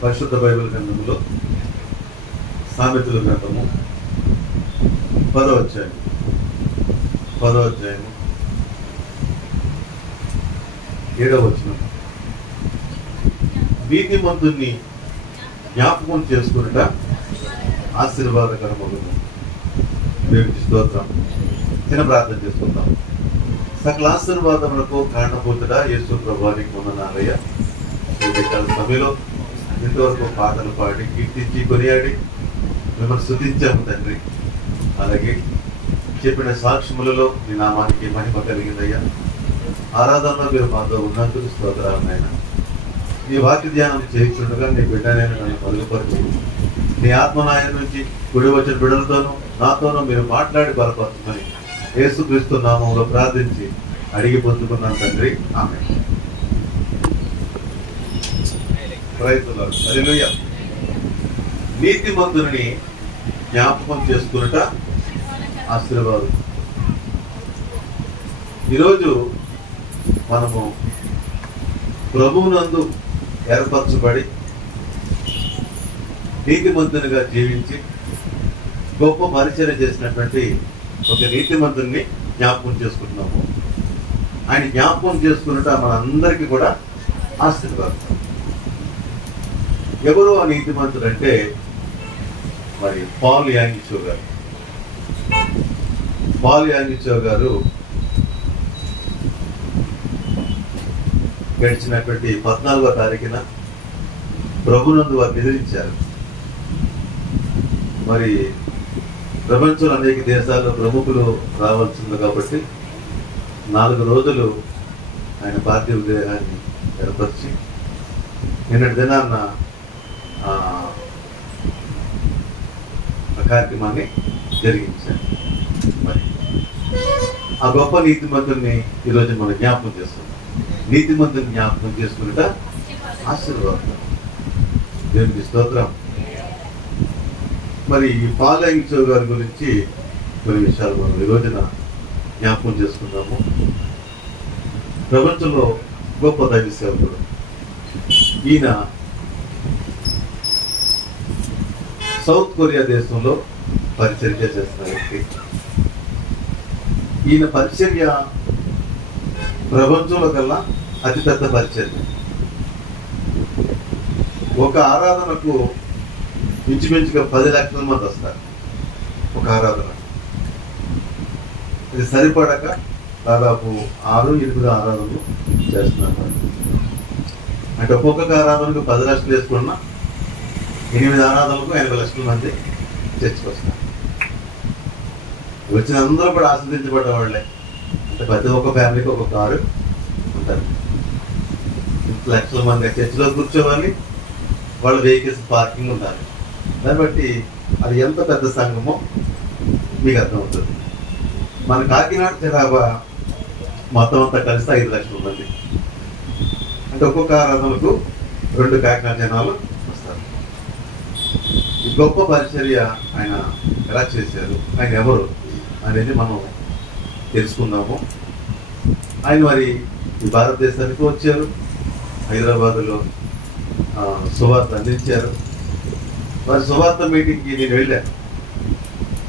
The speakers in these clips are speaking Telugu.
పరిశుద్ధ బైబిల్ గ్రంథంలో సామెతల గ్రంథము 10వ అధ్యాయం 7వ వచనం. నీతిమంతుణ్ణి జ్ఞాపకం చేసుకున్నట ఆశీర్వాదకరమగును. దేవునికి స్తోత్రం. చిన్న ప్రార్థన చేసుకుందాం. సకల ఆశీర్వాదములకు కారణభూతుడా యేసు ప్రభువానికి వందనాలయ్య. సమయంలో ఇంతవరకు పాటలు పాడి కీర్తించి కొనియాడి మిమ్మల్ని స్తుతించాము తండ్రి. అలాగే చెప్పిన సాక్ష్యములలో నీ నామానికి మహిమ కలిగిందయ్యా. ఆరాధనలో మీరు మాతో ఉన్నందుకు స్తోత్రాలు నాయన. నీ వాక్య ధ్యానం చేయించుండగా నీ బిడ్డనైనా నన్ను మరుగుపరిచి నీ ఆత్మనాయన నుంచి గుడి వచ్చిన బిడ్డలతోనూ నాతోనూ మీరు మాట్లాడి బలపరచమని యేసుక్రీస్తు నామంలో ప్రార్థించి అడిగి పొందుకున్నాను తండ్రి. ఆమేన్. హల్లెలూయా. నీతిమంతుని జ్ఞాపకం చేసుకున్నట ఆశీర్వాదం. ఈరోజు మనము ప్రభువునందు ఏర్పరచబడి నీతిమంతునిగా జీవించి గొప్ప పరిచయం చేసినటువంటి ఒక నీతిమంతుని జ్ఞాపకం చేసుకుంటున్నాము. ఆయన జ్ఞాపకం చేసుకున్నట మనందరికీ కూడా ఆశీర్వాదం. ఎవరు ఆ నీతిమంతుడు అంటే మరి పాల్ యాంగిచో గారు. పాల్ యాంగిచో గారు గడిచినటువంటి 14వ తారీఖున ప్రభునందు వారు నిద్రించారు. మరి ప్రపంచంలో అనేక దేశాల్లో ప్రముఖులు రావాల్సింది కాబట్టి 4 రోజులు ఆయన పార్థివ దేహాన్ని ఏర్పరిచి నిన్నటి దినాన్న ఆ కార్యక్రమాన్ని జరిగించారు. మరి ఆ గొప్ప నీతిమంతుల్ని ఈరోజు మనం జ్ఞాపకం చేస్తున్నాం. నీతిమంతుని జ్ఞాపకం చేసుకున్నట ఆశీర్వాదం. దేవునికి స్తోత్రం. మరి ఈ పాల్ యాంగిచో గారి గురించి కొన్ని విషయాలు మనం ఈ రోజున జ్ఞాపకం చేసుకున్నాము. ప్రపంచంలో గొప్ప దైవ సేవకుడు. ఈయన సౌత్ కొరియా దేశంలో పరిచర్య చేస్తున్న వ్యక్తి. ఈయన పరిచర్య ప్రపంచంలో కల్లా అతిపెద్ద పరిచర్య. ఒక ఆరాధనకు ఇంచుమించుగా 10 లక్షల మంది వస్తారు ఒక ఆరాధన. ఇది సరిపడక దాదాపు 6-8 ఆరాధనలు చేస్తున్నారు. అంటే ఒక్కొక్క ఆరాధనకు 10 లక్షలు వేసుకున్నా 8 ఆరాధనలకు 80 లక్షల మంది చర్చకు వస్తారు. వచ్చిన అందరూ కూడా ఆస్వాదించబడ్డ వాళ్ళే. అంటే ప్రతి ఒక్క ఫ్యామిలీకి ఒక కారు ఉంటారు. లక్షల మంది చర్చిలో కూర్చోవాలి. వాళ్ళ వెహికల్స్ పార్కింగ్ ఉండాలి. దాన్ని బట్టి అది ఎంత పెద్ద సంఘమో మీకు అర్థమవుతుంది. మన కాకినాడ జనాభా మొత్తం అంతా కలిసి 5 లక్షల మంది. అంటే ఒక్కొక్క ఆరాధనకు 2 కాకినాడ జనాలు వస్తారు. ఈ గొప్ప పరిచర్య ఆయన ఎలా చేశారు, ఆయన ఎవరు అనేది మనం తెలుసుకుందాము. ఆయన మరి ఈ భారతదేశానికి వచ్చారు. హైదరాబాదులో సువార్త అందించారు. మరి సువార్త మీటింగ్కి నేను వెళ్ళాను.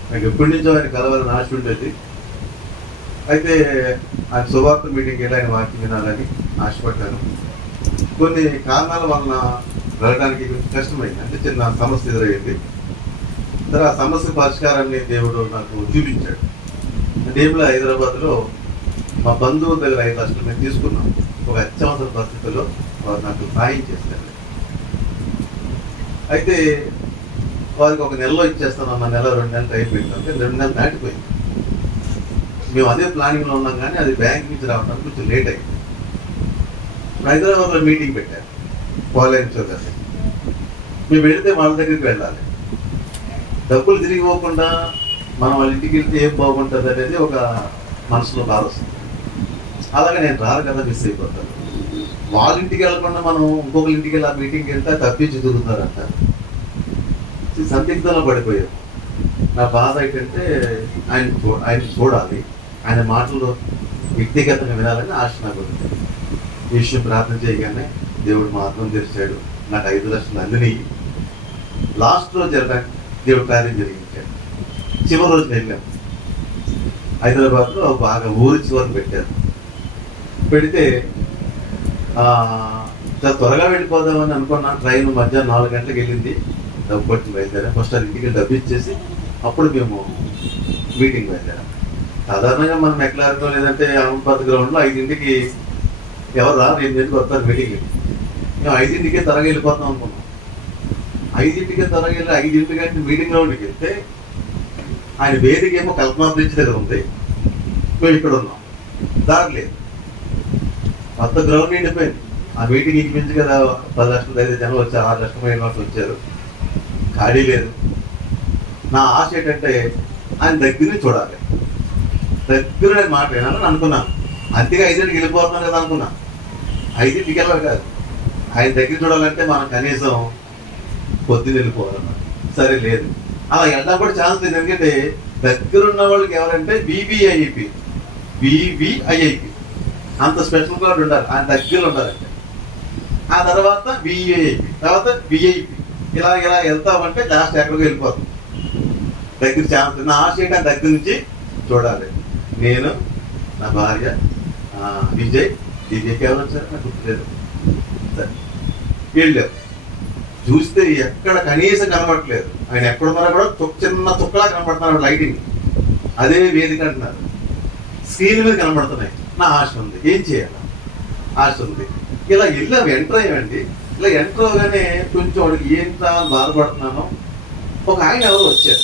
నాకు ఎప్పటి నుంచో ఆయన కలవాలని ఆశ ఉండేది. అయితే ఆయన సువార్త మీటింగ్కి వెళ్ళి ఆయన వాక్యం వినాలని ఆశపడ్డాను. కొన్ని కారణాల వలన వెళ్ళడానికి కొంచెం కష్టమైంది. అంటే చిన్న సమస్య ఎదురయ్యింది. సరే, ఆ సమస్య పరిష్కారాన్ని దేవుడు నాకు చూపించాడు. అంటే ఏమిలా హైదరాబాద్లో మా బంధువుల దగ్గర 5 లక్షలు మేము తీసుకున్నాం. ఒక అత్యవసర పరిస్థితుల్లో వారు నాకు సహాయం చేశారు. అయితే వారికి ఒక నెలలో ఇచ్చేస్తాను అన్న, 1-2 నెలలు అయిపోయింది. అంటే 2 నెలలు దాటిపోయింది. మేము అదే ప్లానింగ్లో ఉన్నాం, కానీ అది బ్యాంక్ నుంచి రావడానికి కొంచెం లేట్ అయింది. హైదరాబాద్లో మీటింగ్ పెట్టారు పాల్ యాంగిచో గారు. మేము వెళితే వాళ్ళ దగ్గరికి వెళ్ళాలి. డబ్బులు తిరిగి పోకుండా మనం వాళ్ళ ఇంటికి వెళ్తే ఏం బాగుంటుంది అనేది ఒక మనసులో బాధ వస్తుంది. అలాగే నేను రారు కదా, మిస్ అయిపోతాను. వాళ్ళ ఇంటికి వెళ్ళకుండా మనం ఇంకొకరి ఇంటికి వెళ్ళి ఆ మీటింగ్కి వెళ్తే తప్పించి తిరుగుతారంట. సందిగ్ధంలో పడిపోయారు. నా బాధ ఏంటంటే ఆయన చూడాలి, ఆయన మాటలు వ్యక్తిగతంగా వినాలని ఆశ నాకు. ఈ విషయం ప్రార్థన చేయగానే దేవుడు మార్గం తెరిచాడు, నాకు 5 లక్షలు అందినాయి. లాస్ట్ రోజు వెళ్ళడానికి దేవుడు కార్యం జరిగించాడు. చివరి రోజున వెళ్ళాం. హైదరాబాద్లో బాగా ఊరి చివరిని పెట్టారు. పెడితే చాలా త్వరగా వెళ్ళిపోదామని అనుకున్నా. ట్రైన్ మధ్యాహ్నం 4 గంటలకు వెళ్ళింది. డబ్బు పట్టుకుని బయలుదేరా. ఫస్ట్ అది ఇంటికి డబ్బు ఇచ్చేసి అప్పుడు మేము మీటింగ్ బయలుదేరాం. సాధారణంగా మనం ఎక్లారిలో లేదంటే అనంతపర్తి గ్రౌండ్లో 5ంటికి ఎవరు రా, 8ంటికి వస్తారు మీటింగ్. మేము 5ంటికే త్వరగా వెళ్ళిపోతాం అనుకున్నాం. 5ంటికే త్వరగా వెళ్ళి 5ంటికి మీటింగ్ గ్రౌండ్కి వెళ్తే ఆయన వేదిక ఏమో కల్పనా బ్రిడ్జ్ దగ్గర ఉంది, మేము ఇక్కడ ఉన్నాం. దారి లేదు, మొత్తం గ్రౌండ్ నిండిపోయింది. ఆ మీటింగ్ ఇంచుమించు కదా 10 లక్షలు 5 జనం వచ్చారు, 6 లక్షల మంది వచ్చారు. ఖాళీ లేదు. నా ఆశ ఏంటంటే ఆయన దగ్గరని చూడాలి, దగ్గర మాట వినాలని అనుకున్నాను. అంతేగా 5ంటికి వెళ్ళిపోతున్నాను కదా అనుకున్నా. 5ంటికి వెళ్ళాలి కాదు, ఆయన దగ్గర చూడాలంటే మనం కనీసం పొద్దున్న వెళ్ళిపోవాలన్నమాట. సరే లేదు, అలా వెళ్ళడం కూడా ఛాన్స్ లేదు. ఎందుకంటే దగ్గర ఉన్న వాళ్ళకి ఎవరంటే వివిఐపి అంత స్పెషల్ కార్డు ఉండాలి, ఆయన దగ్గర ఉండాలంటే. ఆ తర్వాత విఐపి, తర్వాత విఐపి, ఇలా వెళ్తామంటే లాస్ట్ ఎక్కడికి వెళ్ళిపోతాం. దగ్గర ఛాన్స్. నా ఆశ ఏంటంటే దగ్గర నుంచి చూడాలి. నేను, నా భార్య విజయ్కి ఎవరు వచ్చారు నాకు గుర్తులేదు. సరే వెళ్ళాం. చూస్తే ఎక్కడ కనీసం కనబడట్లేదు. ఆయన ఎక్కడున్నారో కూడా చిన్న చుక్కలా కనబడుతున్నారు లైటింగ్. అదే వేదిక అంటున్నారు, స్క్రీన్ మీద కనబడుతున్నాయి. నా ఆశ ఉంది, ఏం చేయాలి ఆశ ఉంది. ఇలా వెళ్ళాం, ఎంటర్ అయ్యామండి. ఇలా ఎంటర్ అవగానే కొంచెం వాడికి ఏం కావాలని బాధపడుతున్నాను. ఒక ఆయన ఎవరు వచ్చారు,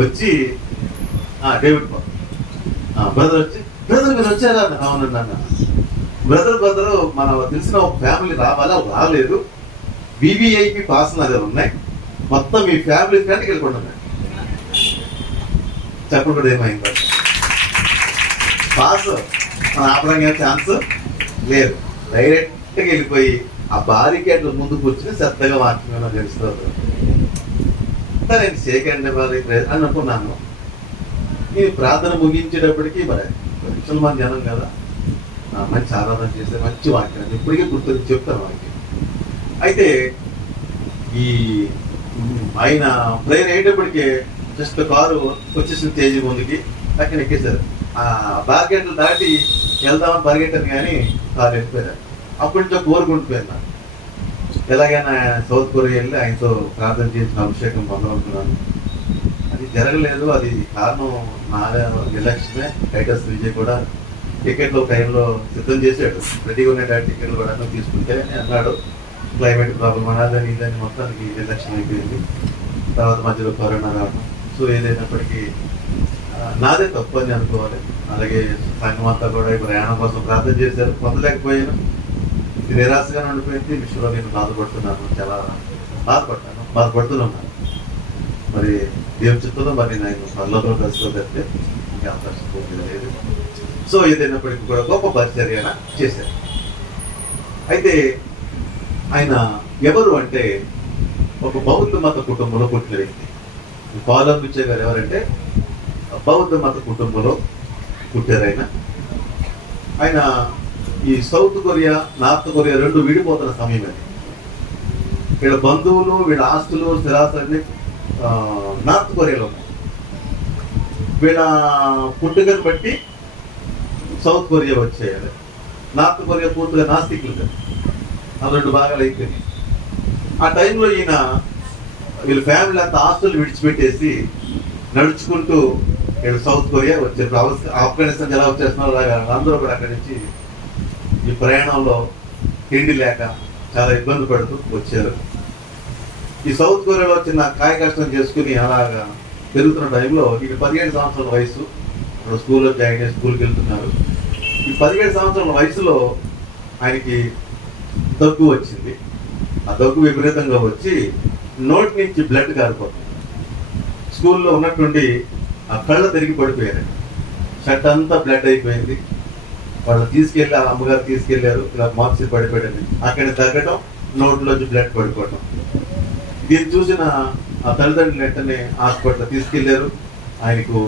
వచ్చి డేవిడ్ బ్రదర్ వచ్చి, బ్రదర్ మీరు వచ్చారా? అవునండి అన్న. బ్రదర్ మన తెలిసిన ఒక ఫ్యామిలీ రావాలా, రాలేదు. వివిఐపి పాస్ నా దగ్గర ఉన్నాయి, మొత్తం మీ ఫ్యామిలీ కంటే వెళ్ళకుండా ఉన్నాయి. చెప్పడం కూడా ఏమైంది, పాస్ మన ఆపడానికి ఛాన్స్ లేదు. డైరెక్ట్గా వెళ్ళిపోయి ఆ బారికేడ్ల ముందు కూర్చుని శ్రద్ధగా వాక్యం తెలుస్తుంది. సరే సేకండి మరి అని అనుకున్నాను. ఈ ప్రార్థన ముగించేటప్పటికి మరి లక్షల మంది జనం కదా, మంచి ఆరాధన చేస్తే మంచి వాక్యం ఇప్పటికే గుర్తు చెప్తాను వాక్యం. అయితే ఈ ఆయన ప్రేయర్ అయ్యేటప్పటికే జస్ట్ కారు వచ్చేసిన స్టేజ్ ముందుకి అక్కడ ఎక్కేశారు. ఆ బార్గెట్లు దాటి వెళ్దామని పరిగెట్టాను కానీ కారు వెళ్ళిపోయారు. అప్పటి నుంచి కోరుకుంటుపోయాను, ఎలాగైనా సౌత్ కొరియా వెళ్ళి ఆయనతో ప్రార్థన చేసిన అభిషేకం పొందనుకున్నాను. అది జరగలేదు. అది కారణం నా నిర్లక్ష్యమే. టైటస్ విజయ్ కూడా టికెట్లు టైంలో సిద్ధం చేశాడు, రెడీగా ఉన్న టికెట్లు కూడా తీసుకుంటే అన్నాడు క్లైమేట్ ప్రాబ్లం అనాదని ఇదని మొత్తానికి నిర్లక్ష్యం అయిపోయింది. తర్వాత మధ్యలో కరోనా రావడం. సో ఏదైనప్పటికీ నాదే తప్పు అని అనుకోవాలి. అలాగే సంఘం అంతా కూడా ఈ ప్రయాణం కోసం ప్రార్థన చేశారు, పొందలేకపోయాను. ఇది నిరాశగా ఉండిపోయింది. విషయంలో నేను బాధపడుతున్నాను, చాలా బాధపడుతున్నాను. మరి దేవుని చిత్తంలో మరి నేను పనులలో కలుసుకోగలిగితే ఇంకా అవకాశం లేదు. సో ఏదైనప్పటికీ కూడా గొప్ప పరిచర్య చేశారు. అయితే ఆయన ఎవరు అంటే ఒక బౌద్ధ మత కుటుంబంలో పుట్టిన వ్యక్తి. పాలం పిచ్చే గారు ఎవరంటే బౌద్ధ మత కుటుంబంలో పుట్టారు. ఆయన ఈ సౌత్ కొరియా నార్త్ కొరియా రెండు విడిపోతున్న సమయం అది. వీళ్ళ బంధువులు, వీళ్ళ ఆస్తులు, స్థిరాస్తులన్నీ నార్త్ కొరియాలో ఉన్నాయి. వీళ్ళ పుట్టుకను బట్టి సౌత్ కొరియా వచ్చేయాలి. నార్త్ కొరియా పూర్తిగా నాస్తికులు కదా, ఆ రెండు భాగాలు అయిపోయినాయి. ఆ టైంలో ఈయన వీళ్ళ ఫ్యామిలీ అంతా ఆస్తులు విడిచిపెట్టేసి నడుచుకుంటూ వీళ్ళు సౌత్ కొరియా వచ్చారు. ఆఫ్ఘనిస్తాన్ ఎలా వచ్చేస్తున్నారు అలాగా అందరూ కూడా అక్కడి నుంచి ఈ ప్రయాణంలో తిండి లేక చాలా ఇబ్బంది పడుతూ వచ్చారు. ఈ సౌత్ కొరియాలో చిన్న కాయ కష్టం చేసుకుని అలాగా పెరుగుతున్న టైంలో ఇక 17 సంవత్సరాల వయసు, స్కూల్లో జాయిన్ అయ్యి స్కూల్కి వెళ్తున్నారు. ఈ 17 సంవత్సరాల వయసులో ఆయనకి దగ్గు వచ్చింది. ఆ దగ్గు విపరీతంగా వచ్చి నోటి నుంచి బ్లడ్ కారిపోతుంది. స్కూల్లో ఉన్నట్టుండి ఆ కళ్ళ తిరిగి పడిపోయారు. షర్ట్ అంతా బ్లడ్ అయిపోయింది. వాళ్ళు తీసుకెళ్ళి ఆ అమ్మగారు తీసుకెళ్లారు. ఇలా మార్క్స్ పడిపోయాడు. అక్కడ తగ్గడం, నోట్లోంచి బ్లడ్ పడిపోవడం. దీన్ని చూసిన ఆ తల్లిదండ్రులు వెంటనే హాస్పిటల్ తీసుకెళ్లారు. ఆయనకు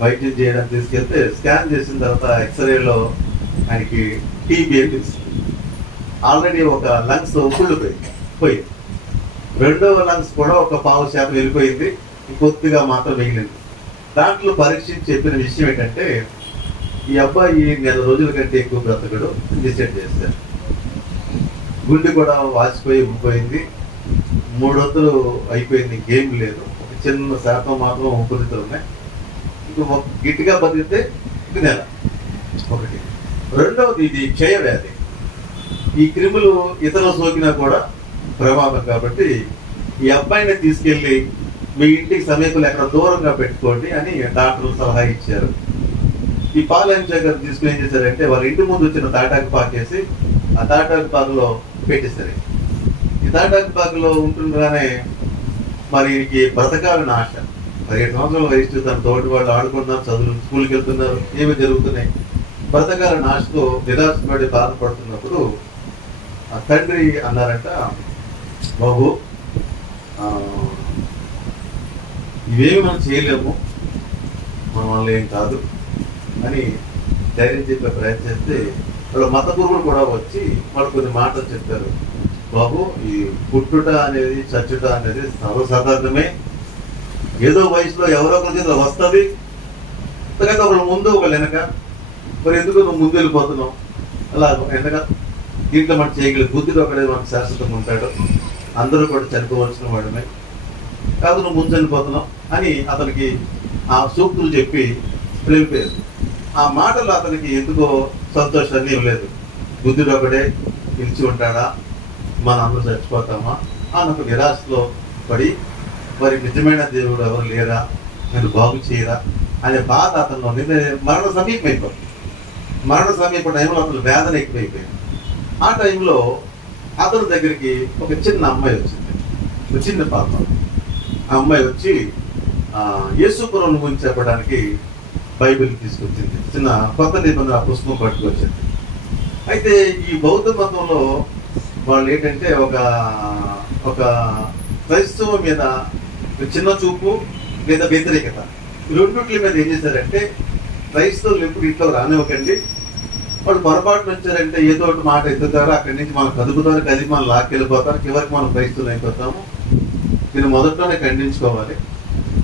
వైద్యం చేయడానికి తీసుకెళ్తే స్కాన్ చేసిన తర్వాత ఎక్స్రేలో ఆయనకి టీబీ అని తెలిసింది. ఆల్రెడీ ఒక లంగ్స్ పోయింది. రెండవ లంగ్స్ కూడా ఒక 5% వెళ్ళిపోయింది, కొద్దిగా మాత్రం మిగిలింది. దాంట్లో పరీక్షించి చెప్పిన విషయం ఏంటంటే, ఈ అబ్బాయి నెల రోజుల కంటే ఎక్కువ బ్రతకడు డిసైడ్ చేశారు. గుండె కూడా వాచిపోయి ఉండిపోయింది, 3 వంతులు అయిపోయింది, ఇంకేం లేదు, ఒక చిన్న శాతం మాత్రం ఊపిరితిత్తులు ఉన్నాయి. ఇంక గట్టిగా బతికితే ఇంక నెల ఒకటి. రెండవది ఇది క్షయ వ్యాధి. ఈ క్రిములు ఇతరులు సోకినా కూడా ప్రమాదం కాబట్టి ఈ అబ్బాయిని తీసుకెళ్ళి మీ ఇంటికి సమీపంలో ఎక్కడ దూరంగా పెట్టుకోండి అని డాక్టర్లు సలహా ఇచ్చారు. ఈ పాలెంచగర్ తీసుకుని ఏం చేశారంటే, వాళ్ళ ఇంటి ముందు వచ్చిన తాటాకు పాకేసి ఆ తాటాకు పాకులో పెట్టేశారు. ఈ తాటాకు పాకులో ఉంటుండగానే మరి బ్రతకాలని ఆశ. 17 సంవత్సరాల వయసు, తన తోటి వాళ్ళు ఆడుకుంటున్నారు, చదువు స్కూల్కి వెళ్తున్నారు, ఏమి జరుగుతున్నాయి. బ్రతకాలని ఆశతో నిరాశపడి బాధపడుతున్నప్పుడు ఆ తండ్రి అన్నారంట, బాబు ఇవేమి మనం చేయలేము, మన వల్ల ఏం కాదు అని ధైర్యం చెప్పే ప్రయత్నం చేస్తే, వాళ్ళ మత గురువులు కూడా వచ్చి వాళ్ళు కొన్ని మాటలు చెప్పారు. బాబు, ఈ పుట్టుట అనేది చచ్చుట అనేది సర్వసాధారణమే, ఏదో వయసులో ఎవరో ఒకరి చేతిలో వస్తుంది, ఎందుకంటే ఒకళ్ళు ముందు ఒకళ్ళు వెనక, మరి ఎందుకు నువ్వు ముందు వెళ్ళిపోతున్నావు, అలా వెనక దీంట్లో మనం చేయగలిగే బుద్ధిలో ఒకడే మనకు శాశ్వతంగా ఉంటాడు, అందరూ కూడా చనిపోవలసిన వాడమే కాదు, నువ్వు ముందు చనిపోతున్నావు అని అతనికి ఆ సూక్తులు చెప్పి వెళ్ళిపోయారు. ఆ మాటలు అతనికి ఎందుకో సంతోషాన్ని ఇవ్వలేదు. బుద్ధుడు ఒకడే నిలిచి ఉంటాడా, మన అందరూ చచ్చిపోతామా అని ఒక నిరాశలో పడి, మరి నిజమైన దేవుడు ఎవరు లేరా, నేను బాగు చేయరా అనే బాధ అతను మరణ సమీపం టైంలో అతను వేదన ఎక్కువైపోయింది. ఆ టైంలో అతని దగ్గరికి ఒక చిన్న అమ్మాయి వచ్చింది, ఒక చిన్న పాప. ఆ అమ్మాయి వచ్చి యేసుపురం గురించి చెప్పడానికి బైబిల్ తీసుకొచ్చింది, చిన్న కొత్త నిబంధన పుస్తకం పట్టుకొచ్చింది. అయితే ఈ బౌద్ధ మతంలో వాళ్ళు ఏంటంటే ఒక క్రైస్తవం మీద చిన్న చూపు లేదా వ్యతిరేకత, రెండుట్ల మీద ఏం చేశారంటే, క్రైస్తవులు ఎప్పుడు ఇంట్లో రానివ్వకండి, వాళ్ళు పొరపాటు వచ్చారంటే ఏదో ఒకటి మాట ఎత్తుతారు, అక్కడి నుంచి మనం కదుపుతారు, కదిపి మనం లాక్కెళ్ళిపోతారు, చివరికి మనం క్రైస్తవులు అయిపోతాము. మీరు మొదట్లోనే ఖండించుకోవాలి.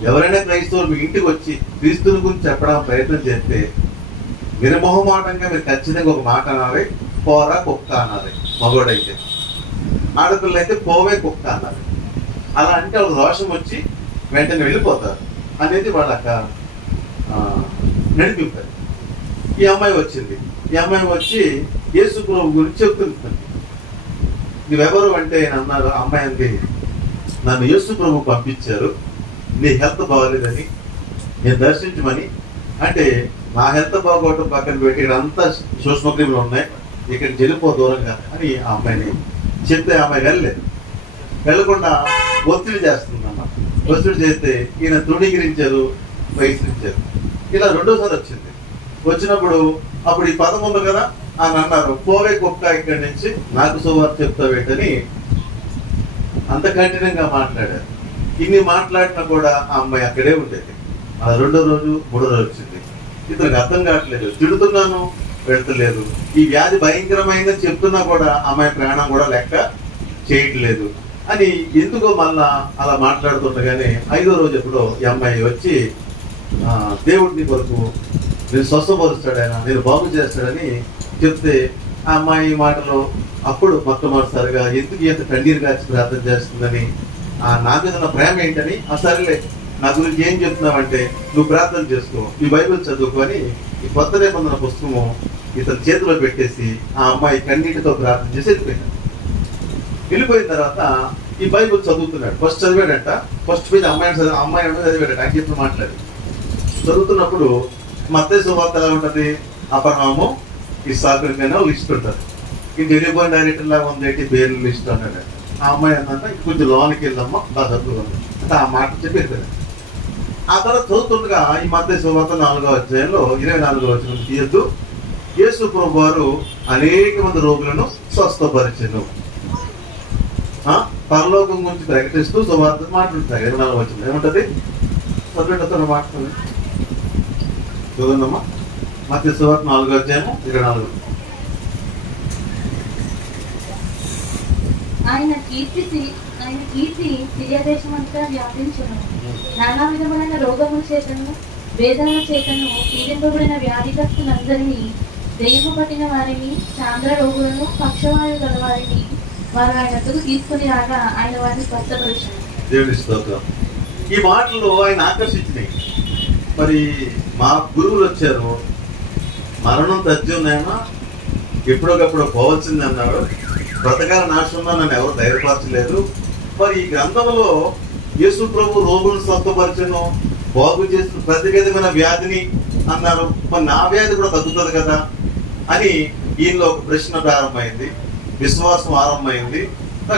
ఎవరైనా క్రైస్తవులు మీ ఇంటికి వచ్చి క్రీస్తుని గురించి చెప్పడానికి ప్రయత్నం చేస్తే నిర్మోహమాటంగా మీరు ఖచ్చితంగా ఒక మాట అనాలి, పోరా కుక్క అనాలి. మగోడైతే, ఆడపిల్ల అయితే పోవే కుక్క అనాలి. అలా అంటే వాళ్ళకి రోషం వచ్చి వెంటనే వెళ్ళిపోతారు అనేది వాళ్ళ నడిపిస్తారు. ఈ అమ్మాయి వచ్చింది. ఈ అమ్మాయి వచ్చి యేసు ప్రభు గురించి చెప్తుంది. నువ్వెవరు అంటే అన్నారు. అమ్మాయి అంది, నన్ను యేసు ప్రభు పంపించారు, నీ హెల్త్ బాగోలేదని, నేను దర్శించమని. అంటే నా హెల్త్ బాగోవటం పక్కన పెట్టి ఇక్కడ అంతా సూక్ష్మక్రిములు ఉన్నాయి, ఇక్కడ వెళ్ళిపో దూరంగా అని ఆ అమ్మాయిని చెప్తే అమ్మాయి వెళ్ళకుండా ఒత్తిడి చేస్తుందన్నమాట. ఒత్తిడి చేస్తే ఈయన తృణీకరించారు, బహిష్కరించారు. ఇలా రెండోసారి వచ్చింది. వచ్చినప్పుడు అప్పుడు ఈ పదం ఉంది కదా అని అన్నారు, పోవే కుక్క ఇక్కడి నుంచి, నాకు సువార్త చెప్తావేటని అంత కఠినంగా మాట్లాడారు. ఇన్ని మాట్లాడినా కూడా ఆ అమ్మాయి అక్కడే ఉండేది. ఆ రెండో రోజు మూడో రోజు వచ్చింది. ఇతనికి అర్థం కావట్లేదు, తిడుతున్నాను పెడతలేదు, ఈ వ్యాధి భయంకరమైందని చెప్తున్నా కూడా అమ్మాయి ప్రాణం కూడా లెక్క చేయట్లేదు అని ఎందుకో మళ్ళా అలా మాట్లాడుతుండగానే 5వ రోజు ఎప్పుడో ఈ అమ్మాయి వచ్చి, దేవుడిని కొరకు నేను స్వస్థపరుస్తాడైనా, నేను బాగు చేస్తాడని చెప్తే, ఆ అమ్మాయి మాటలో అప్పుడు మొట్టమొదటిసారిగా ఎందుకు ఎంత కన్నీరు కాచి ప్రార్థన చేస్తుందని, నా మీద ఉన్న ప్రేమ ఏంటని, సరేలే నా గురించి ఏం చెప్తున్నావంటే నువ్వు ప్రార్థన చేసుకో, ఈ బైబిల్ చదువుకో అని ఈ కొత్త నిబంధన పుస్తకము ఇతని చేతిలో పెట్టేసి ఆ అమ్మాయి కన్నీటితో ప్రార్థన చేసి వెళ్ళిపోయిన తర్వాత ఈ బైబిల్ చదువుతున్నాడు. ఫస్ట్ చదివాడంట, ఫస్ట్ పేజ్ అమ్మాయి చదివాడట. ఆయన చెప్పిన మాట్లాడి చదువుతున్నప్పుడు మత్తయి సువార్త ఎలా ఉంటుంది, అబ్రహాము ఇస్సాకుకైనా లిస్ట్ ఉంటుంది, ఇది వెళ్ళిపోయిన డైరెక్టర్ లాగా ఉంది, పేర్లు లిస్ట్ అన్నాడు. ఆ అమ్మాయి అన్నంత కొంచెం లోనికి వెళ్ళమ్మా బాగా చదువుకుంది అంటే ఆ మాట చెప్పి వెళ్ళిపోయాడు. ఆ తర్వాత చదువుతుండగా ఈ మత్తయి సువార్త 4వ అధ్యాయంలో 24వ వచనం తీయద్దు, యేసు ప్రభు వారు అనేక మంది రోగులను స్వస్థపరిచెను. పరలోకం గురించి ప్రకటిస్తూ సువార్త మాట్లాడుతారు. 24వ వచనం ఏముంటది, చదువుతో మాట్లాడుతుంది చూడండమ్మా. మత్తయి సువార్త 4వ అధ్యాయము 24. ఆయన కీర్తి సిరియా దేశమంతా వ్యాపించును. నానా విధములైన రోగముల చేతను వేదనల చేతను పీడింపబడిన వ్యాధిగ్రస్తులందరినీ, దెయ్యము పట్టిన వారిని, చాంద్ర రోగులను, పక్షవాయువు గల వారిని వారు ఆయన వద్దకు తీసుకుని రాగా ఆయన వారిని స్వస్థపరిచారు. దేవుని స్తోత్రం. ఈ మాటలు ఆయన ఆకర్షించినాయి. మరి మా గురువులు వచ్చారు, మరణం తథ్యున్నాయన ఎప్పుడోకప్పుడు పోవచ్చింది అన్నాడు. బ్రతకాల నాశనంలో నన్ను ఎవరు ధైర్యపరచలేదు. మరి ఈ గ్రంథంలో యేసు ప్రభు రోగులను స్వస్థపరచను, బాగు చేసిన ప్రతి విధమైన వ్యాధిని అన్నారు. మరి నా వ్యాధి కూడా తగ్గుతుంది కదా అని ఈయనలో ఒక ప్రశ్న ప్రారంభమైంది, విశ్వాసం ఆరంభమైంది.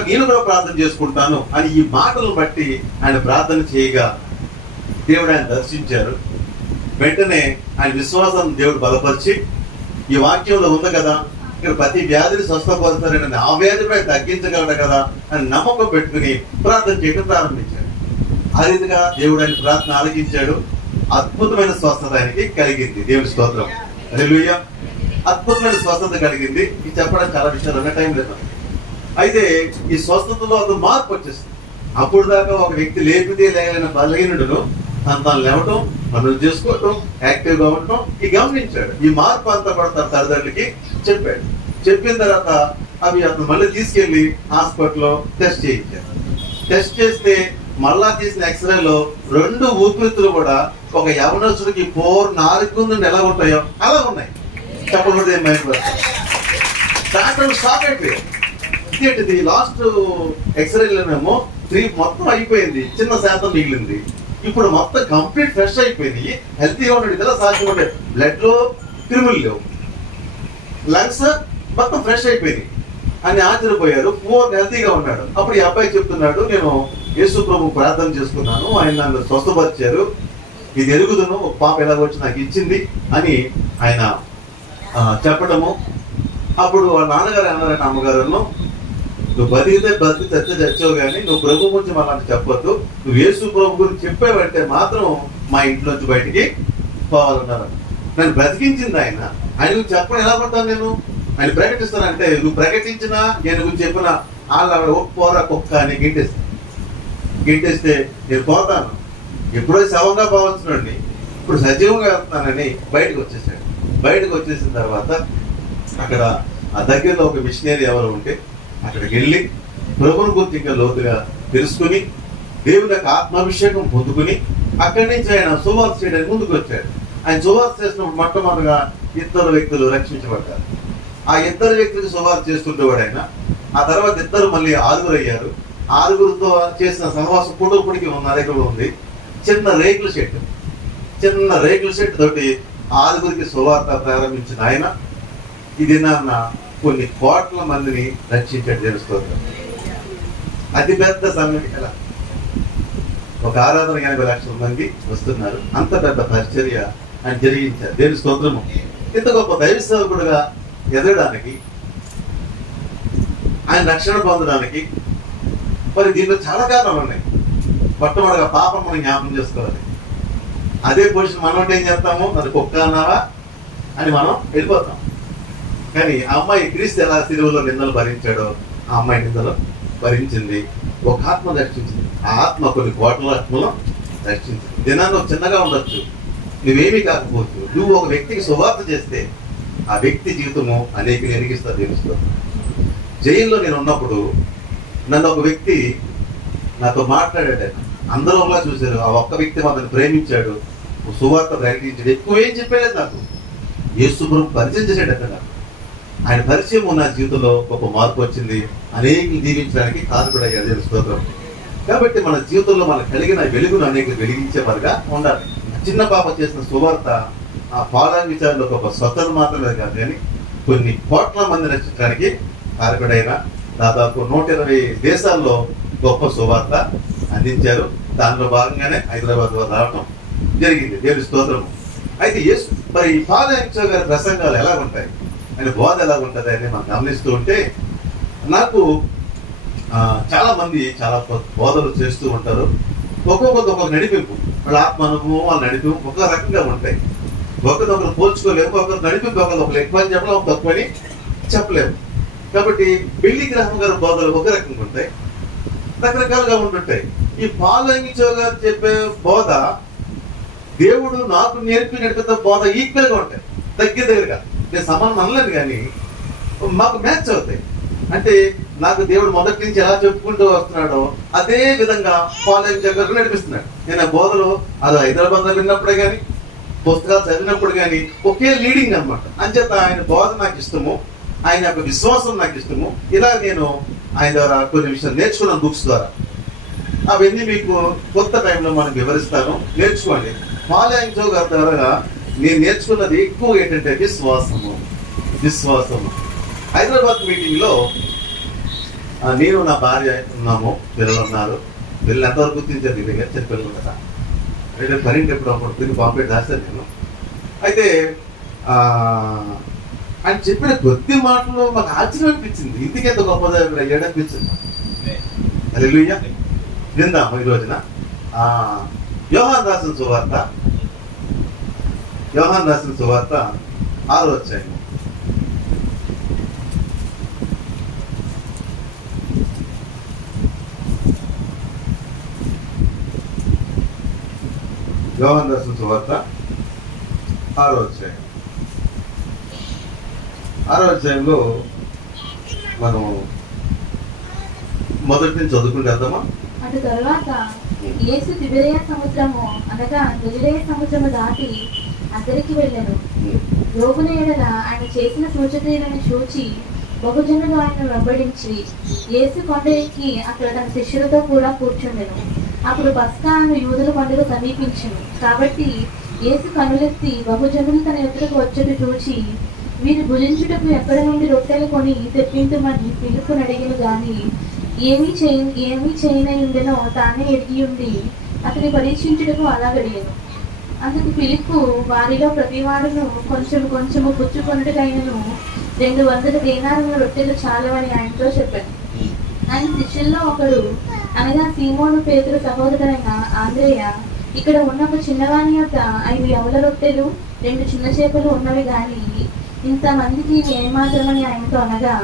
నేను కూడా ప్రార్థన చేసుకుంటాను అని ఈ మాటలను బట్టి ఆయన ప్రార్థన చేయగా దేవుడు ఆయన దర్శించారు. వెంటనే ఆయన విశ్వాసాన్ని దేవుడు బలపరిచి, ఈ వాక్యంలో ఉంది కదా, ఇక్కడ ప్రతి వ్యాధిని స్వస్థపరుస్తారని, ఆ వ్యాధి కూడా తగ్గించగలడు కదా అని నమ్మకం పెట్టుకుని ప్రార్థన చేయడం ప్రారంభించాడు. ఆ రీతిగా దేవుడు ఆయన ప్రార్థన ఆలకించాడు. అద్భుతమైన స్వస్థత ఆయనకి కలిగింది. దేవుని స్తోత్రం. హల్లెలూయా. అద్భుతమైన స్వస్థత కలిగింది. ఇది చెప్పడానికి చాలా విషయాలు ఉన్న టైం లేదు. అయితే ఈ స్వస్థతలో ఒక మార్పు వచ్చేస్తుంది. అప్పుడు దాకా ఒక వ్యక్తి లేపితే లేగలిగిన బలహీనుడును తాను లేవటం, పనులు చేసుకోవటం, యాక్టివ్గా ఉండటం ఈ గమనించాడు. ఈ మార్పు అంతా కూడా తన తల్లిదండ్రులకి చెప్పాడు. చెప్పిన తర్వాత అవి అతను మళ్ళీ తీసుకెళ్లి హాస్పిటల్లో టెస్ట్ చేయించారు. టెస్ట్ చేస్తే మళ్ళా తీసిన ఎక్స్రేలో 2 ఊపిరితులు కూడా ఒక యవనస్తుడికి 4 నుండి ఎలా ఉంటాయో అలా ఉన్నాయి. చెప్పకూడదు ఏం భయపడతారు. డాక్టర్ షాక్ అయిపోయారు. ఏంటిది, లాస్ట్ ఎక్స్రేలోనేమో 3 మొత్తం అయిపోయింది, చిన్న శాతం మిగిలింది. ఇప్పుడు మొత్తం కంప్లీట్ ఫ్రెష్ అయిపోయింది, హెల్తీగా ఉన్నాడు. ఇలా సాధ్యం ఉండే బ్లడ్ లో క్రిములు లేవు, లంగ్స్ మొత్తం ఫ్రెష్ అయిపోయింది అని ఆశ్చర్యపోయారు. 4 హెల్తీగా ఉన్నాడు. అప్పుడు ఈ అబ్బాయి చెప్తున్నాడు, నేను యేసు ప్రభు ప్రార్థన చేసుకున్నాను, ఆయన నన్ను స్వస్థపరిచారు, ఇది ఎరుగుదును, ఒక పాప ఎలాగ వచ్చి నాకు ఇచ్చింది అని ఆయన చెప్పడము. అప్పుడు వాళ్ళ నాన్నగారు అన్నారని అమ్మగారును, నువ్వు బతికితే చచ్చే చచ్చావు, కానీ నువ్వు ప్రభు గురించి మళ్ళీ చెప్పొద్దు, నువ్వు యేసు ప్రభు గురించి చెప్పావంటే మాత్రం మా ఇంట్లోంచి బయటికి పోవాలన్నారు. నన్ను బ్రతికించింది ఆయన, ఆయన గురించి చెప్పడం ఎలా పడతాను నేను, ఆయన ప్రకటిస్తానంటే నువ్వు ప్రకటించినా నేను గురించి చెప్పిన వాళ్ళ పోరా కుక్క అని గింటేస్తే నేను పోతాను. ఎప్పుడో శవంగా పోవచ్చునండి, ఇప్పుడు సజీవంగా వెళ్తున్నానని బయటకు వచ్చేసాడు. బయటకు వచ్చేసిన తర్వాత అక్కడ ఆ దగ్గరలో ఒక మిషనరీ ఎవరు ఉంటే అక్కడికి వెళ్ళి ప్రభుని గురించి ఇంకా లోతుగా తెలుసుకుని దేవుని యొక్క ఆత్మాభిషేకం పొందుకుని అక్కడి నుంచి ఆయన సువార్త చేయడానికి ముందుకు వచ్చాడు. ఆయన సువార్త చేసినప్పుడు మొట్టమొదటిగా 2 వ్యక్తులు రక్షించబడ్డారు. ఆ 2 వ్యక్తులకు సువార్త చేస్తుండేవాడు ఆయన. ఆ తర్వాత 2 మళ్ళీ 6 అయ్యారు. 6తో చేసిన సహవాసం పొడికి ఉన్న దగ్గర ఉంది. చిన్న రేకుల షెడ్ తోటి 6 సువార్త ప్రారంభించిన ఆయన ఇది నాన్న కొన్ని కోట్ల మందిని రక్షించాడు. తెలుసుకోవాలి, అతి పెద్ద సమయం ఎలా ఒక ఆరాధన 80 లక్షల మంది వస్తున్నారు. అంత పెద్ద పరిచర్య ఆయన జరిగించారు. దేవుని స్తోత్రము. ఇంత గొప్ప దైవ సేవకుడుగా ఎదగడానికి, ఆయన రక్షణ పొందడానికి మరి దీంట్లో చాలా కారణాలు ఉన్నాయి. మొట్టమొదటిగా పాపం మనం జ్ఞాపకం చేసుకోవాలి. అదే పొజిషన్ మనం ఏం చేస్తాము, అది కుక్క అన్నావా అని మనం వెళ్ళిపోతాం. కానీ ఆ అమ్మాయి క్రీస్తు ఎలా సిలువలో నిందలు భరించాడో ఆ అమ్మాయి నిందలు భరించింది. ఒక ఆత్మ రక్షించింది. ఆ ఆత్మ కొన్ని కోట్ల ఆత్మలో రక్షించింది. దినాన్ని చిన్నగా ఉండొచ్చు, నువ్వేమీ కాకపోవచ్చు, నువ్వు ఒక వ్యక్తికి సువార్త చేస్తే ఆ వ్యక్తి జీవితము అనేక ఎరిగిస్తా తెలుస్తుంది. జైల్లో నేను ఉన్నప్పుడు నన్ను ఒక వ్యక్తి నాతో మాట్లాడాడు. అందరూ ఒకలా చూశారు. ఆ ఒక్క వ్యక్తి అతను ప్రేమించాడు, సువార్త ప్రకటించాడు. ఎక్కువ ఏం చెప్పలేదు నాకు. యేసు ప్రభు పరిచయం చేశాడు. అక్కడ ఆయన పరిచయం ఉన్న జీవితంలో గొప్ప మార్పు వచ్చింది. అనేక జీవించడానికి కారకుడయ్యాడు. స్తోత్రం. కాబట్టి మన జీవితంలో మనకు కలిగిన వెలుగును అనేక వెలిగించేవారుగా ఉండాలి. చిన్న పాప చేసిన సువార్త ఆ పాలన విచారంలో గొప్ప స్వతంత్ర మాత్రమే కాదు, కానీ కొన్ని కోట్ల మంది రక్షించడానికి కారకుడైన దాదాపు 120 దేశాల్లో గొప్ప సువార్త అందించారు. దానిలో భాగంగానే హైదరాబాద్ రావడం జరిగింది. దేవుని స్తోత్రము. అయితే మరి పాలన గారి ప్రసంగాలు ఎలా ఉంటాయి, ఆయన బోధ ఎలా ఉంటుంది అని మనం గమనిస్తూ ఉంటే నాకు చాలా మంది చాలా బోధలు చేస్తూ ఉంటారు. ఒక్కొక్క నడిపింపు, వాళ్ళ ఆత్మ అనుభవం, వాళ్ళ నడిపింపు ఒక రకంగా ఉంటాయి. ఒకరినొకరు పోల్చుకోలేము. ఒకరు నడిపింపు ఒకరు ఎక్కువ అని చెప్పలేము, తక్కువని చెప్పలేము. కాబట్టి బిల్లి గ్రహం గారి బోధలు ఒక రకంగా ఉంటాయి, రకరకాలుగా ఉంటుంటాయి. ఈ పాల్ యాంగిచో గారు చెప్పే బోధ దేవుడు నాకు నేర్పినట్టు బోధ ఈక్వల్గా ఉంటాయి, దగ్గరగా. నేను సమానం అనలేదు కానీ మాకు మ్యాచ్ అవుతాయి. అంటే నాకు దేవుడు మొదటి నుంచి ఎలా చెప్పుకుంటూ వస్తున్నాడో అదే విధంగా పాల్ యాంగిచో గారు నడిపిస్తున్నాడు. నేను ఆ బోధలో అది హైదరాబాద్లో విన్నప్పుడే కానీ పుస్తకాలు చదివినప్పుడు కానీ ఒకే లీడింగ్ అనమాట. అంచేత ఆయన బోధ నాకు ఇష్టము, ఆయన యొక్క విశ్వాసం నాకు ఇష్టము. ఇలా నేను ఆయన ద్వారా కొన్ని విషయాలు నేర్చుకున్నాను బుక్స్ ద్వారా. అవన్నీ మీకు కొత్త టైంలో మనం వివరిస్తాను, నేర్చుకోండి. పాల్ యాంగిచో గారి ద్వారా నేను నేర్చుకున్నది ఎక్కువ ఏంటంటే విశ్వాసము. హైదరాబాద్ మీటింగ్లో నేను నా భార్య ఉన్నాము, పిల్లలు ఉన్నారు. పిల్లలు ఎంతవరకు గుర్తించారు ఇది చిన్న పిల్లలు కదా, అంటే కరెంట్ ఎప్పుడు అప్పుడు తిరిగి పాంప్లెట్ రాశాను నేను. అయితే ఆయన చెప్పిన కొద్ది మాటలు మాకు ఆశ్చర్యం అనిపించింది. ఇంటికెంత గొప్ప అయ్యాడనిపించింది. హల్లెలూయా. విందాం ఈ రోజున యోహాను రాసిన సువార్త 6వ అధ్యాయం. యోహాను రాసిన సువార్త 6వ అధ్యాయంలో మనం మొదటి నుంచి చదువుకుంటే వెళ్దామా? అటు తరువాత యేసు తిబెరియ సముద్రము అనగా గలిలయ సముద్రము దాటి అద్దరికి వెళ్ళెను. యోగుల ఎడల ఆయన చేసిన సూచక్రియలను చూచి బహుజనులు ఆయన వెంబడించి యేసు కొండ ఎక్కి అక్కడ తన శిష్యులతో కూడా కూర్చుండెను. అప్పుడు పస్కా అను యూదుల పండుగ సమీపించెను. కాబట్టి యేసు కనులెత్తి బహుజనులు తన ఎదురుకు వచ్చేది చూచి వీరు భుజించుటకు ఎక్కడ నుండి రొట్టెలు కొని తెప్పించమని పిలుపుని అడిగిన గాని ఏమీ చేయనయుండెనో తానే ఎరిగి ఉండి అతని పరీక్షించుటకు అలాగడిగాను. అందుకు ఫిలిప్పు వారిలో ప్రతివాడును కొంచెము పుచ్చుకొనుటకైనను 200 దేనారముల రొట్టెలు చాలవని ఆయనతో చెప్పాను. ఆయన శిష్యుల్లో ఒకడు అనగా సీమోను పేతురు సహోదరుడైన ఆంద్రేయ ఇక్కడ ఉన్న ఒక చిన్నవాని యొక్క 5 యవల రొట్టెలు 2 చిన్న చేపలు ఉన్నవి గాని ఇంతమందికి ఏమాత్రమని ఆయనతో అనగా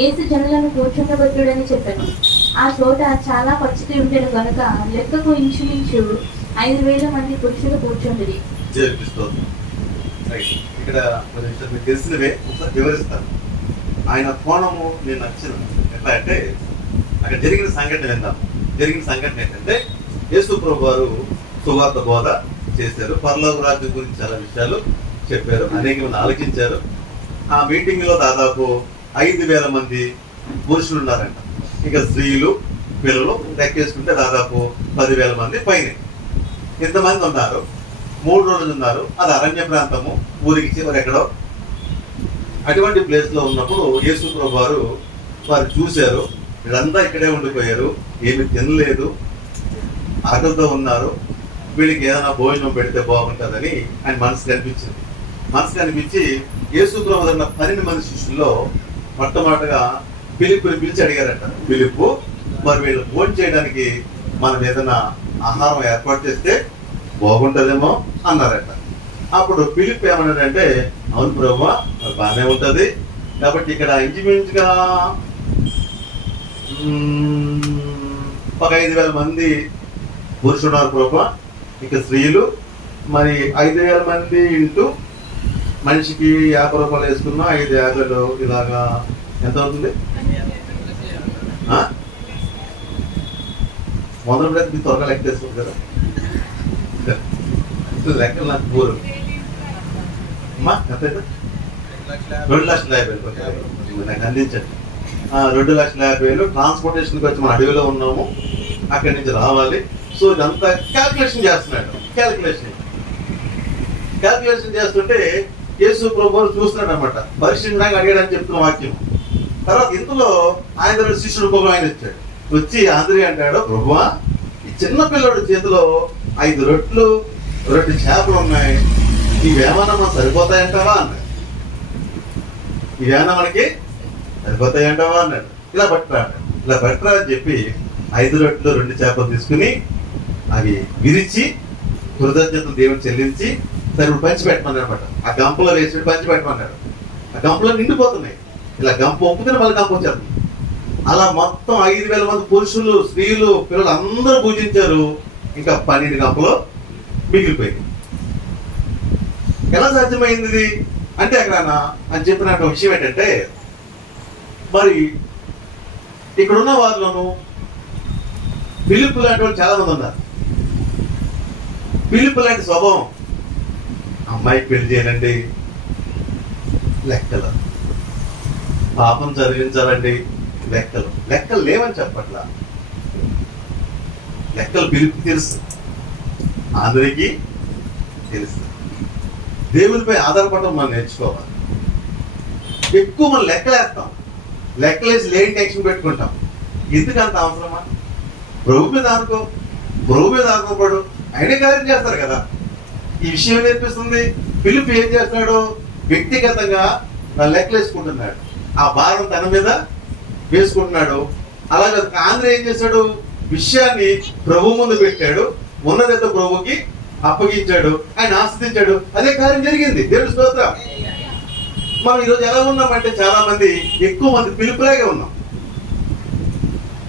యేసు జనులను కూర్చుండబెట్టుడని చెప్పాను. ఆ చోట చాలా పచ్చితి ఉండేది కనుక లెక్కకు ఇంచుమించు 5,000 మంది పురుషులు కూర్చుండి. ఇక్కడ మీకు తెలిసినవే ఒకసారి వివరిస్తాను. ఆయన కోణము నేను నచ్చింది. ఎట్లా అంటే అక్కడ జరిగిన సంఘటన విందాం. జరిగిన సంఘటన ఏంటంటే యేసు ప్రభు వారు సువార్త బోధ చేశారు. పరలోక రాజ్యం గురించి చాలా విషయాలు చెప్పారు, అనేక మంది ఆలకించారు. ఆ మీటింగ్ లో దాదాపు 5,000 మంది పురుషులు ఉన్నారంట. ఇక స్త్రీలు పిల్లలు లెక్కేసుకుంటే దాదాపు 10,000 మంది పైన ఇంతమంది ఉన్నారు. 3 రోజులు ఉన్నారు. అది అరణ్య ప్రాంతము, ఊరికి చివరి ఎక్కడో. అటువంటి ప్లేస్ లో ఉన్నప్పుడు యేసు ప్రభు వారు చూశారు. వీళ్ళంతా ఇక్కడే ఉండిపోయారు, ఏమి తినలేదు, ఆకలితో ఉన్నారు. వీళ్ళకి ఏదైనా భోజనం పెడితే బాగుంటుందని ఆయన మనసు కనిపించి యేసు ప్రభు 12 మంది శిష్యుల్లో మొట్టమొదటిగా ఫిలిప్పుని పిలిచి అడిగారట. ఫిలిప్పు, మరి వీళ్ళు భోజనం చేయడానికి మనం ఏదైనా ఆహారం ఏర్పాటు చేస్తే బాగుంటుందేమో అన్నారట. అప్పుడు ఫిలిప్ ఏమన్నాడంటే, అవును ప్రభు, మరి బాగానే ఉంటుంది. కాబట్టి ఇక్కడ ఇంచుమించుగా ఒక 5,000 మంది పురుషున్నారు ప్రభు, ఇక స్త్రీలు మరి 5,000 మంది ఇంటూ మనిషికి 50 రూపాయలు వేసుకున్నా 5 50 ఇలాగా ఎంత అవుతుంది? మొదలు పెడితే మీరు త్వరగా లెక్క వేసుకోండి కదా. లెక్కలు నాకు పూర్వం అమ్మా ఎంత 2,50,000 నాకు అందించండి. 2,50,000 ట్రాన్స్పోర్టేషన్కి వచ్చి మన అడవిలో ఉన్నాము, అక్కడి నుంచి రావాలి. సో ఇదంతా క్యాల్కులేషన్ చేస్తున్నాడు. క్యాల్కులేషన్ చేస్తుంటే యేసు ప్రభు చూస్తున్నాడు అనమాట. పరిశీలనగా అడిగాడని చెప్తున్న వాక్యం. తర్వాత ఇందులో ఆయన శిష్యుడు ప్రభు ఆయన వచ్చాడు. వచ్చి ఆంధ్రీ అంటాడు, ప్రభువా, ఈ చిన్న పిల్లడి చేతిలో 5 రొట్టెలు 2 చేపలు ఉన్నాయి, ఇవేమన్నా మనకు సరిపోతాయంటావా అన్నాడు. ఇవేమన్నా మనకి సరిపోతాయంటావా అన్నాడు. ఇలా పట్టరా అని చెప్పి 5 రొట్టెలు 2 చేపలు తీసుకుని అవి విరిచి కృతజ్ఞతలు దేవుని చెల్లించి సరే పంచి పెట్టమన్నాడు అనమాట. ఆ గంపలో వేసి పంచి పెట్టమన్నాడు. ఆ గంపలో నిండిపోతున్నాయి. ఇలా గంప ఒప్పుకుని మళ్ళీ గంప వచ్చేస్తుంది. అలా మొత్తం 5,000 మంది పురుషులు, స్త్రీలు, పిల్లలు అందరూ పూజించారు. ఇంకా 12 గంపలు మిగిలిపోయింది. ఎలా సాధ్యమైంది ఇది అంటే అక్కడ అని చెప్పిన విషయం ఏంటంటే, మరి ఇక్కడున్న వారిలోనూ ఫిలిప్పు లాంటి వాళ్ళు చాలా మంది ఉన్నారు. ఫిలిప్పు లాంటి స్వభావం, అమ్మాయికి పెళ్లి చేయాలండి, లెక్కలు, పాపం చదివించాలండి, లెక్కలు లేవని చెప్పట్లా. లెక్కలు పిలుపు తెలుసు, అందరికీ తెలుసు. దేవునిపై ఆధారపడడం మనం నేర్చుకోవాలి. ఎక్కువ మనం లెక్కలేస్తాం, లెక్కలేసి లేని టెన్షన్ పెట్టుకుంటాం. ఎందుకంత అవసరమా? ప్రభు మీద ఆనుకో, ప్రభు మీద ఆనుకోపడు, ఆయనే కార్యం చేస్తారు కదా. ఈ విషయం నేర్పిస్తుంది. పిలుపు ఏం చేస్తున్నాడు? వ్యక్తిగతంగా లెక్కలేసుకుంటున్నాడు, ఆ భారం తన మీద వేసుకుంటున్నాడు. అలాగే ఆంధ్ర ఏం చేశాడు? విషయాన్ని ప్రభు ముందు పెట్టాడు, ఉన్నదేదో ప్రభుకి అప్పగించాడు, ఆయన ఆస్వాదించాడు. అదే కార్యం జరిగింది. దేవుడి స్తోత్రం. మనం ఈరోజు ఎలా ఉన్నామంటే చాలా మంది, ఎక్కువ మంది పిలుపులాగే ఉన్నాం.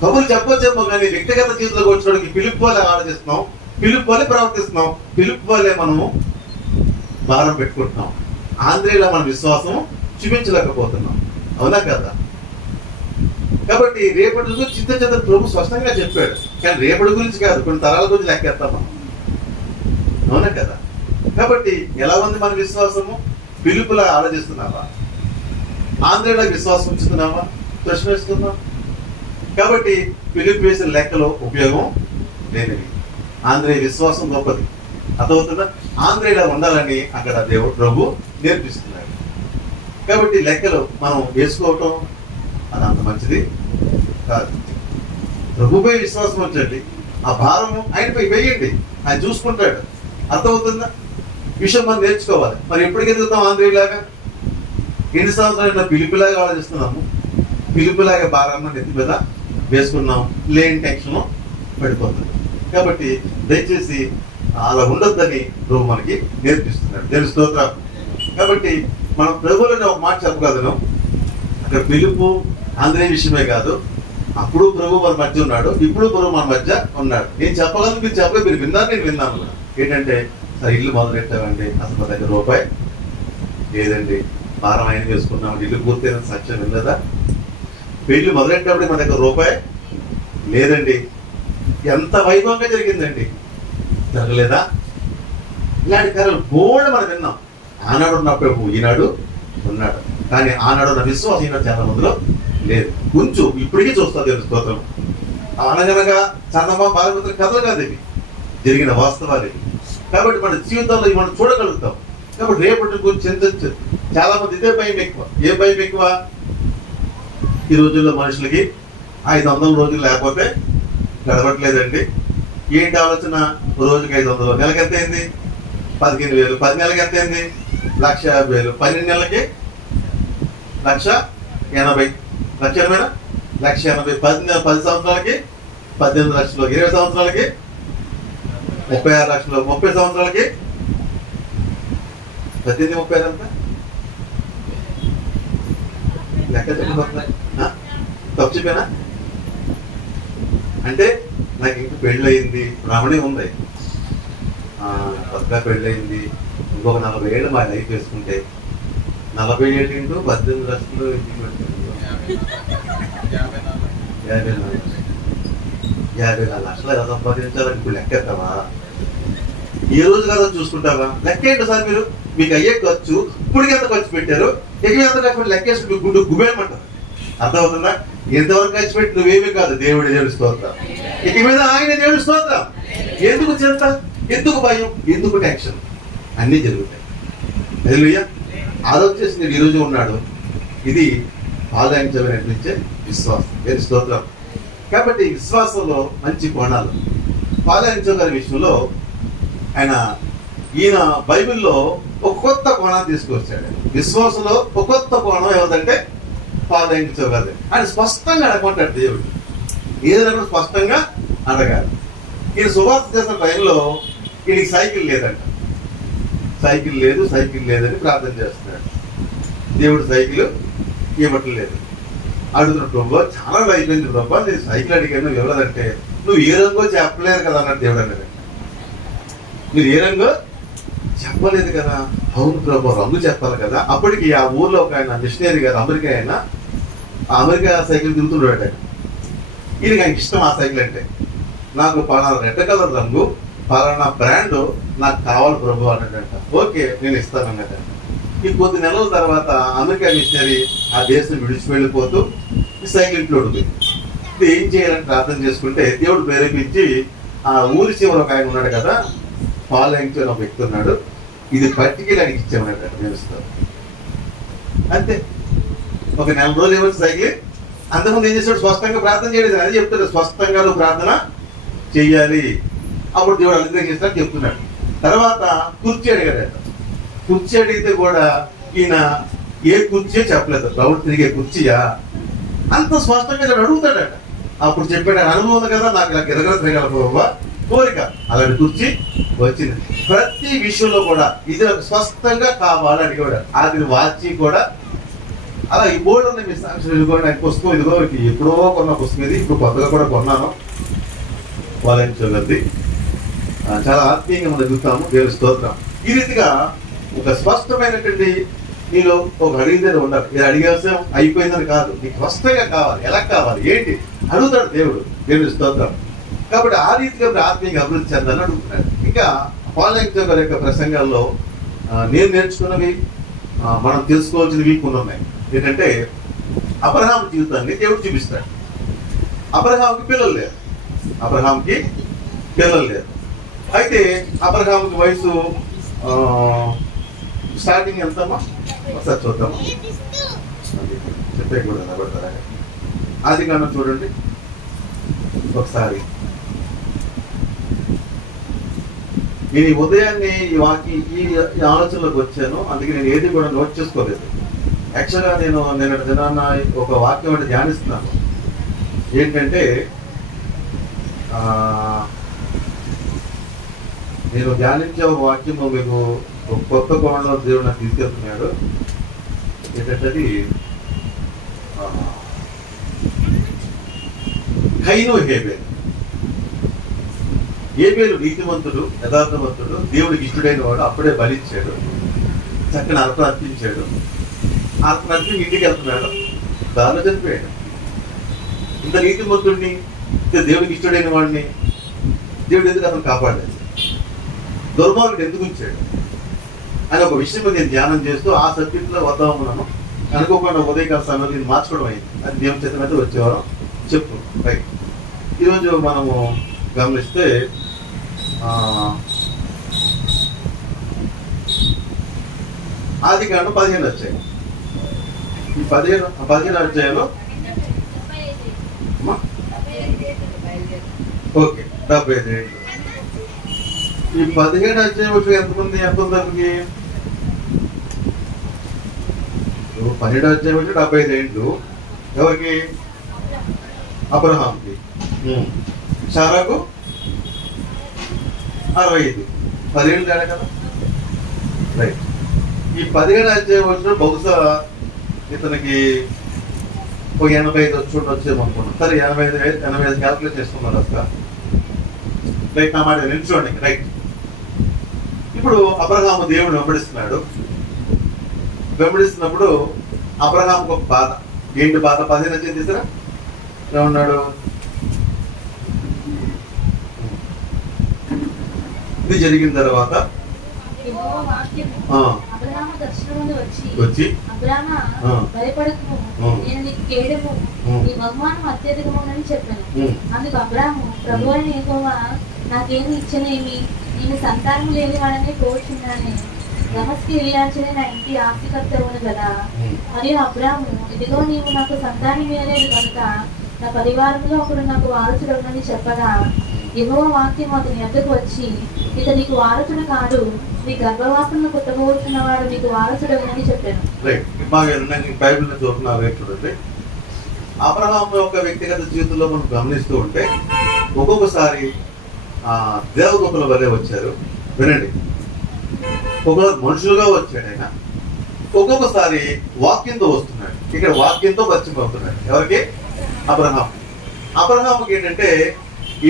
కబుర్లు చెప్పొచ్చేమో కానీ వ్యక్తిగత జీవితంలోకి వచ్చినోడికి పిలుపు వల్లే ఆలోచిస్తున్నాం, పిలుపు వల్లే ప్రవర్తిస్తున్నాం, పిలుపు వల్లే మనము భారం పెట్టుకుంటున్నాం. ఆంధ్రేయుల మన విశ్వాసం చూపించలేకపోతున్నాం. అవునా కదా? కాబట్టి రేపటి గురించి చింత ప్రభు స్పష్టంగా చెప్పాడు. కానీ రేపటి గురించి కాదు, కొన్ని తరాల గురించి లెక్కేస్తాం మనం. అవునా కదా? కాబట్టి ఎలా ఉంది మన విశ్వాసము? పిలుపులా ఆలోచిస్తున్నావా? ఆంధ్రేయుల విశ్వాసం ఉంచుతున్నావా? ప్రశ్న వేస్తున్నావా? కాబట్టి పిలుపు వేసిన లెక్కలో ఉపయోగం లేనివి. ఆంధ్రేయ విశ్వాసం గొప్పది. అర్థమవుతుందా? ఆంధ్రేయులా ఉండాలని అక్కడ దేవుడు ప్రభు నేర్పిస్తున్నాడు. కాబట్టి లెక్కలు మనం వేసుకోవటం అది అంత మంచిది కాదు. ప్రభుపై విశ్వాసం ఉంచండి, ఆ భారము ఆయనపై వేయండి, ఆయన చూసుకుంటాడు. అర్థమవుతుందా? విషయం మనం నేర్చుకోవాలి. మరి ఎప్పటికి ఎదుగుతాం ఆంధ్రేయులాగా? ఎన్ని సంవత్సరాలు పిలుపులాగా ఆలోచిస్తున్నాము, పిలుపులాగా భారాన్ని నెత్తి మీద వేసుకున్నాం, లేని టెన్షన్ పడిపోతుంది. కాబట్టి దయచేసి అలా ఉండొద్దని ప్రభు మనకి నేర్పిస్తున్నాడు. దేవుని స్తోత్రం. కాబట్టి మనం ప్రభువులని ఒక మాట చెప్పగలను, అక్కడ పిలుపు ఆంధ్రేయ విషయమే కాదు, అప్పుడు ప్రభు మన మధ్య ఉన్నాడు, ఇప్పుడు ప్రభు మన మధ్య ఉన్నాడు. నేను చెప్పగలను, మీరు చెప్పలేదు, మీరు విన్నారు, నేను విన్నాను కూడా. ఏంటంటే, సరే ఇల్లు మొదలెట్టామండి, అసలు మన దగ్గర రూపాయి లేదండి, భారం ఆయన వేసుకున్నాం, ఇల్లు పూర్తయిన సత్యం వెళ్ళదా? పెళ్లి మొదలెట్టినప్పుడు మన దగ్గర రూపాయి లేదండి, ఎంత వైభవంగా జరిగిందండి, జరగలేదా? ఇలాంటి కార్యాలు బోల్డ్ మనం విన్నాం. ఆనాడు ఉన్న ప్రభు ఈనాడు ఉన్నాడు, కానీ ఆనాడు ఉన్న విశ్వాసం ఈనాడు చాలా మందిలో లేదు. కొంచెం ఇప్పటికీ చూస్తుంది దేవుని స్తోత్రం. అనగనగా చందమా బాలమిత్ర కథలు కాదు, ఇవి జరిగిన వాస్తవాలు. కాబట్టి మన జీవితంలో మనం చూడగలుగుతాం. కాబట్టి రేపటి గురించి చింతించు. చాలా మంది ఇదే భయం ఎక్కువ. ఏ భయం ఎక్కువ? ఈ రోజుల్లో మనుషులకి 500 రోజులు లేకపోతే గడవట్లేదండి. ఏంటి ఆలోచన? రోజుకి 500, నెలకి ఎంత అయింది? 15,000, 10 నెలలకి ఎంత అయింది? 1,50,000, 12 నెలలకి 1,80,000, 1,80,000, 10 సంవత్సరాలకి 18 లక్షలు, 20 సంవత్సరాలకి 36 లక్షలు, 30 సంవత్సరాలకి 18, 30 ఎంత లెక్క చెప్పబోతున్నా? తప్పు చెప్పానా? అంటే నాకు ఇంక పెళ్ళయింది, బ్రాహ్మణే ఉంది, కొత్తగా పెళ్ళయింది, ఇంకొక 40 ఏళ్ళు మా లైఫ్ వేసుకుంటే 40 ఏళ్ళు ఇంటూ 18 లక్షలు, 54 లక్షలు ఎలా సంపాదించాలని ఇప్పుడు లెక్క ఎత్తావా? ఏ రోజు కదా చూసుకుంటావా? లెక్క ఏంటో సార్ మీరు, మీకు అయ్యే ఖర్చు, ఇప్పటికి ఎంత ఖర్చు పెట్టారు, ఎక్కడ ఎంత ఖర్చు పెట్టి లెక్కేసి మీకు గుడ్డు గుబేయమంటారు. అర్థమవుతుందా? ఎంతవరకు ఖర్చు పెట్టి నువ్వేమీ కాదు, దేవుడి స్తోత్రం. ఇక మీద ఆయన దేవుడి స్తోత్రం. ఎందుకు చింత, ఎందుకు భయం, ఎందుకు టెన్షన్? అన్నీ జరుగుతాయి. హల్లెలూయా. ఆలోచించేసి నేను ఈరోజు ఉన్నాడు. ఇది ఆదాయించమని అనిపించే విశ్వాసం. దేవుడి స్తోత్రం. కాబట్టి విశ్వాసంలో మంచి కోణాలు. పాలయించగల విషయంలో ఈయన బైబిల్లో ఒక కొత్త కోణాన్ని తీసుకొచ్చాడు. విశ్వాసంలో ఒక కొత్త కోణం ఏమిటంటే పాలయించగలదు. ఆయన స్పష్టంగా అడగమంటాడు దేవుడు. ఏదైనా స్పష్టంగా అడగాలి. ఈయన సువార్త చేసిన టైంలో ఈయనకి సైకిల్ లేదంట. సైకిల్ లేదని ప్రార్థన చేస్తున్నాడు. దేవుడు సైకిల్ ఇవ్వట్లేదు. అడుగుతున్న ప్రభు చాలా అయిపోయింది ప్రభు, నేను సైకిల్ అడిగాను ఎవరదంటే నువ్వు ఏ రంగో చెప్పలేదు కదా అన్నాడు దేవుడు అన్నాడు. మీరు ఏ రంగో చెప్పలేదు కదా. అవును ప్రభు రంగు చెప్పాలి కదా. అప్పటికి ఆ ఊర్లో ఒక ఆయన మిషనరీ గారు అమెరికా ఆయన, ఆ అమెరికా సైకిల్ తిరుగుతున్నాడు ఆయన. ఈయనకి ఆయనకి ఇష్టం ఆ సైకిల్ అంటే. నాకు పలానా రెడ్ కలర్ రంగు పలానా బ్రాండ్ నాకు కావాలి ప్రభు అన్నాడంట. ఓకే నేను ఇస్తాను అన్నదంట. ఈ కొద్ది నెలల తర్వాత అమెరికా మిషనరీ ఆ దేశం విడిచి వెళ్ళిపోతూ ఈ సైకిల్ ఇంట్లో ఉంది. ఇది ఏం చేయాలని ప్రార్థన చేసుకుంటే దేవుడు ప్రేరేపించి ఆ ఊరి చివర ఒక ఆయన ఉన్నాడు కదా, పాలెంకి ఒక వ్యక్తి ఉన్నాడు, ఇది పట్టికి ఆయనకి ఇచ్చామన్నట్టు నేను ఇస్తాను అంతే. ఒక నెల రోజులు ఏమొచ్చి సైకిల్. అంతకుముందు ఏం చేస్తాడు, స్పష్టంగా ప్రార్థన చేయలేదు. అదే చెప్తాడు, స్పష్టంగా నువ్వు ప్రార్థన చెయ్యాలి. అప్పుడు దేవుడు అనుగ్రహిస్తాడు చెప్తున్నాడు. తర్వాత కుర్చీ అడిగాడట. కుర్చీ అడిగితే కూడా ఈయన ఏ కుర్చీయో చెప్పలేదు. రౌండ్ తిరిగే కుర్చీయా అంత స్పష్టంగా అడుగుతాడట. అప్పుడు చెప్పాడు, అనుభవం ఉంది కదా నాకు ఇలా గిరగర తిరగల కోరిక, అలాంటి కుర్చీ వచ్చింది. ప్రతి విషయంలో కూడా ఇది నాకు స్పష్టంగా కావాలి అడిగాడు. అది వాచి కూడా అలా ఈ బోర్డు ఉంది మీ సాక్షి ఇదిగోండి ఆయన పుస్తకం, ఇదిగో ఎప్పుడో కొన్న పుస్తకం ఇది, ఇప్పుడు కొత్తగా కూడా కొన్నాను వాళ్ళని చూడండి. చాలా ఆత్మీయంగా మనం ఎదుగుతాము దేవుని స్తోత్రం. ఈ రీతిగా ఒక స్పష్టమైనటువంటి నీలో ఒక అడిగితే ఉండాలి. ఇది అడిగేసాం అయిపోయిందని కాదు, నీకు స్పష్టంగా కావాలి. ఎలా కావాలి ఏంటి అడుగుతాడు దేవుడు, దేవుని స్తోత్రం. కాబట్టి ఆ రీతిగా ఆత్మీయంగా అభివృద్ధి చెందాలని అడుగుతున్నాడు. ఇంకా పాలెంకి గారి యొక్క ప్రసంగాల్లో నేను నేర్చుకున్నవి మనం తెలుసుకోవాల్సినవి కొన్ని ఉన్నాయి. ఏంటంటే అబ్రహాము జీవితాన్ని దేవుడు చూపిస్తాడు. అబ్రహాముకి పిల్లలు లేరు. అబ్రహాంకి పిల్లలు లేరు. అయితే అబ్రహాముకి వయసు స్టార్టింగ్ ఎంతమ్మా ఒకసారి చూద్దామా, చెప్పే కూడా నిలబడతారా. ఆది కాండం చూడండి ఒకసారి. నేను ఈ ఉదయాన్నే ఈ ఆలోచనలోకి వచ్చాను, అందుకే నేను ఏది కూడా నోట్ చేసుకోలేదు. యాక్చువల్గా నేను దినాన్న ఒక వాక్యం అంటే ధ్యానిస్తున్నాను. ఏంటంటే నేను ధ్యానించే ఒక వాక్యం మీకు ఒక కొత్త కోణంలో దేవుడు నాకు తీసుకెళ్తున్నాడు. ఏంటంటే అది కయీను హేబేలు. హేబేలు నీతిమంతుడు, యథార్థవంతుడు, దేవుడికి ఇష్టడైన వాడు. అప్పుడే బలిచ్చాడు, చక్కని అర్పణ అర్పించాడు. అర్పణ అర్పి ఇంటికి వెళ్తున్నాడు, దానిలో చనిపోయాడు. ఇంత నీతిమంతుడిని, ఇంత దేవుడికి ఇష్టడైన వాడిని దేవుడు ఎందుకు అతను కాపాడలేదు, దుర్మార్గుడు ఎందుకు ఉంచాడు అని ఒక విషయం నేను ధ్యానం చేస్తూ ఆ సబ్జెక్టులో వద్దామన్నాను. అనుకోకుండా ఉదయకాల సమయంలో నేను మార్చుకోవడం అయింది. అది దేవుని చేత మీద వచ్చేవారం చెప్పు రైట్. ఈరోజు మనము గమనిస్తే ఆది కాండం 15 అధ్యాయం. ఈ 15 అధ్యాయంలో ఓకే 75 ఏళ్ళు. ఈ 17 అధ్యాయం వచ్చి ఎంతమంది ఎంతమందికి 12 అధ్యాయం వచ్చి 75 ఏళ్ళు. ఎవరికి? అబ్రహాంకి. సారాకు 65. 10 ఏళ్ళు తేడా కదా రైట్. ఈ 17 అధ్యాయం వచ్చిన బహుశా ఇతనికి ఒక 85 వచ్చి వచ్చేమనుకున్నాం. సరే 85 క్యాల్కులేట్ చేసుకున్నారు అసలు రైట్. నా మాట నిల్చోండి రైట్. ఇప్పుడు అబ్రహాము దేవుడు వెంబడిస్తున్నప్పుడు అబ్రహాముకు ఒక బాధ. ఏంటి బాధ? 15 అధ్యాయం తీసారా ఏమన్నాడు? ఇది జరిగిన తర్వాత వచ్చి భయపడకు, నేను నీకు కేడము, నీ బహుమానం అత్యధికమని చెప్పాను. అందుకు అబ్రాము, ప్రభు అయిన యెహోవా నాకేమి ఇచ్చనేమి, నేను సంతానం లేని వాడని కోరుచున్నాను. దమస్కి వెళ్ళాల్సిన నా ఇంటి ఆస్తికర్తవును కదా. మరియు అబ్రాము, ఇదిగో నీవు నాకు సంతానం ఇవ్వలేదు కనుక నా పరివారంలో ఒకడు నాకు వారసుడని చెప్పగా, యెహోవా వాక్యం అతని వద్దకు వచ్చి, ఇక నీకు వారసుడు కాడు, నీ గర్భవాసంలో పుట్టబోతున్నవాడు నీకు వారసుడని చెప్పాను. బైబిల్ చూడండి. అబ్రహాము యొక్క వ్యక్తిగత జీవితంలో మనం గమనిస్తూ ఉంటే ఒక్కొక్కసారి దేవదూతల వల్లే వచ్చారు. వినండి, ఒకరోజు మనుషులుగా వచ్చాడు ఆయన, ఒక్కొక్కసారి వాక్యంతో వస్తున్నాడు. ఇక్కడ వాక్యంతో పరిచయం అవుతున్నాడు. ఎవరికి? అబ్రహాం. అబ్రహాంకి ఏంటంటే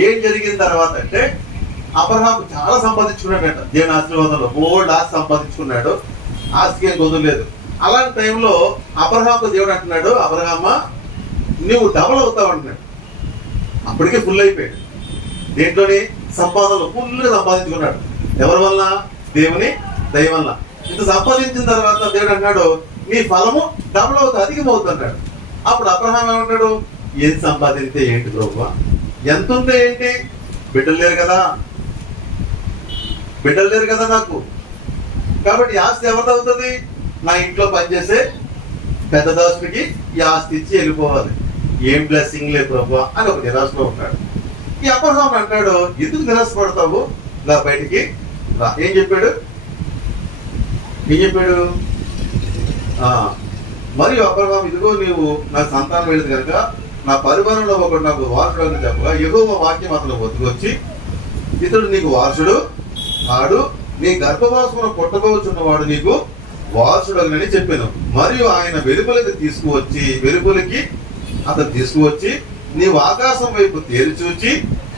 ఏం జరిగిన తర్వాత అంటే అబ్రహాం చాలా సంపాదించుకున్నాడట. దేవుని ఆశీర్వాదంలో బోల్డ్ ఆస్తి సంపాదించుకున్నాడు. ఆస్తికి ఏం కుదరలేదు. అలాంటి టైంలో అబ్రహాంకు దేవుడు అంటున్నాడు, అబ్రహామా నువ్వు డబల్ అవుతావు అంటున్నాడు. అప్పటికే ఫుల్ అయిపోయాడు. దేంట్లోని? సంపాదనలో ఫుల్గా సంపాదించుకున్నాడు. ఎవరి వల్ల? దేవుని దయ వల్ల. ఇంత సంపాదించిన తర్వాత దేవుడు అంటున్నాడు, నీ ఫలము డబల్ అవుతుంది, అధికమవుతుంది అన్నాడు. అప్పుడు అబ్రహాం ఏమంటాడు, ఏది సంపాదింస్తే ఏంటి ప్రభువా, ఎంత ఉంటే ఏంటి, బిడ్డలు లేరు కదా, బిడ్డలు లేరు కదా నాకు, కాబట్టి ఆస్తి ఎవరిది అవుతుంది? నా ఇంట్లో పనిచేసే పెద్ద దాసుడికి ఈ ఆస్తి ఇచ్చి వెళ్ళిపోవాలి. ఏం బ్లెస్సింగ్ లేదు ప్రభువా అని ఒక నిరాశలో ఉంటాడు. ఈ అబ్రహాం అంటాడు, ఎందుకు నిరాశపడతావు, ఇలా బయటికి రా. ఏం చెప్పాడు? మరియు అబ్రహాం, ఇదిగో నీవు నాకు సంతానం లేదు కనుక నా పరివారంలో ఒకటి నాకు వారసుడు అని చెప్పగా యెహోవా వాక్యం అతను ఒత్తుకొచ్చి, ఇతడు నీకు వారసుడు వాడు, నీ గర్భవాసమును పుట్టబోచున్నవాడు నీకు వారసుడు అని చెప్పాను. మరియు ఆయన వెలుపలికి అతను తీసుకువచ్చి నీవు ఆకాశం వైపు తేరి చూచి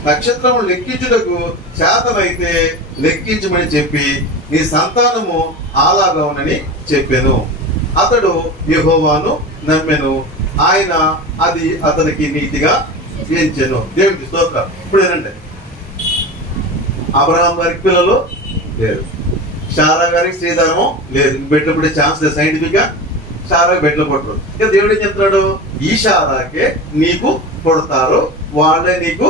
నక్షత్రము లెక్కించుటకు చేతనైతే లెక్కించమని చెప్పి నీ సంతానము అలాగవునని చెప్పాను. అతడు యెహోవాను నమ్మెను, ఆయన అది అతనికి నీతిగా ఎంచెను. దేవునికి స్తోత్రం. ఇప్పుడు ఏంటంటే అబ్రహాం గారికి పిల్లలు లేరు, శారా గారికి శ్రీధర్మం లేదు, బెడ్లు పుట్టే ఛాన్స్ లేదు. సైంటిఫిక్ గా శారా బెడ్లు పుట్టరు. ఇక దేవుడు ఏం చెప్తున్నాడు, ఈ శారాకే నీకు పుడతారు, వాళ్ళే నీకు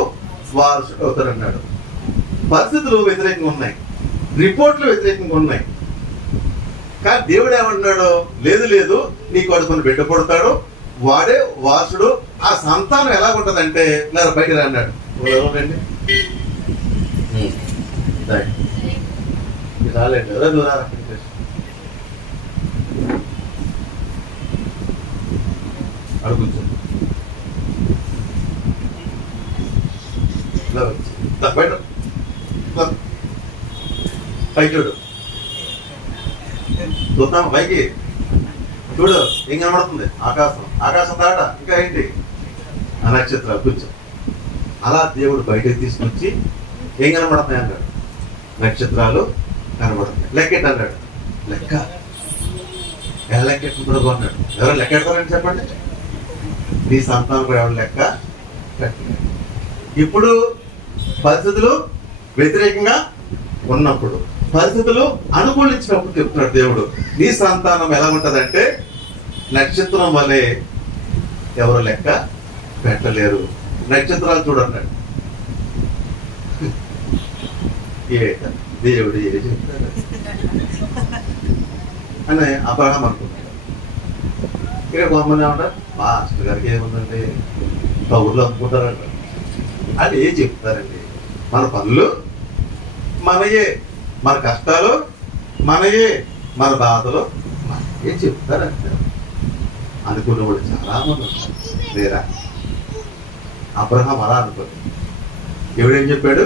వారసుడు అవుతారు అన్నాడు. పరిస్థితులు వ్యతిరేకంగా ఉన్నాయి, రిపోర్ట్లు వ్యతిరేకంగా ఉన్నాయి. కానీ దేవుడు ఏమన్నాడు, లేదు నీ కొడుకుని బిడ్డ పుడతాడు, వాడే వారసుడు. ఆ సంతానం ఎలాగుంటదంటే ఇలా బయట అన్నాడు. రండి రాలేండి కదా, నువ్వు రా. అడుగుచ్చు బయట పైకి చూడు, చూద్దాం పైకి చూడు, ఏం కనబడుతుంది? ఆకాశం దాట ఇంకా ఏంటి? ఆ నక్షత్రాలు కూర్చో. అలా దేవుడు బయటకు తీసుకొచ్చి ఏం కనబడుతున్నాయి అన్నాడు, నక్షత్రాలు కనబడుతున్నాయి. లెక్కెట్ అన్నాడు. లెక్క ఎలా లెక్కెట్టుకుంటారు అన్నాడు. ఎవరు లెక్కెడతారని చెప్పండి. నీ సంతానం కూడా ఎవరు లెక్క కట్టలేదు. ఇప్పుడు పరిస్థితులు వ్యతిరేకంగా ఉన్నప్పుడు, పరిస్థితులు అనుకూలించినప్పుడు చెప్తున్నాడు దేవుడు, నీ సంతానం ఎలా ఉంటదంటే నక్షత్రం వలె ఎవరు లెక్క పెట్టలేరు. నక్షత్రాలు చూడన్నాడు. దేవుడు ఏ చెప్తాడు అని అబ్రహాం అనుకున్నాడు. ఇక్కడ కొంతమంది ఏమంటారు, మాస్టర్ గారికి ఏముందండి, ఊర్లో అమ్ముకుంటారంట. అది ఏం చెప్తారండి, మన పనులు మనయే, మన కష్టాలు మనయే, మన బాధలు మనయే చెప్తారంట అనుకునేవాడు చాలా మంది ఉన్నారు. లేరా? అబ్రహాం అలా అనుకోండి. ఎవడేం చెప్పాడు,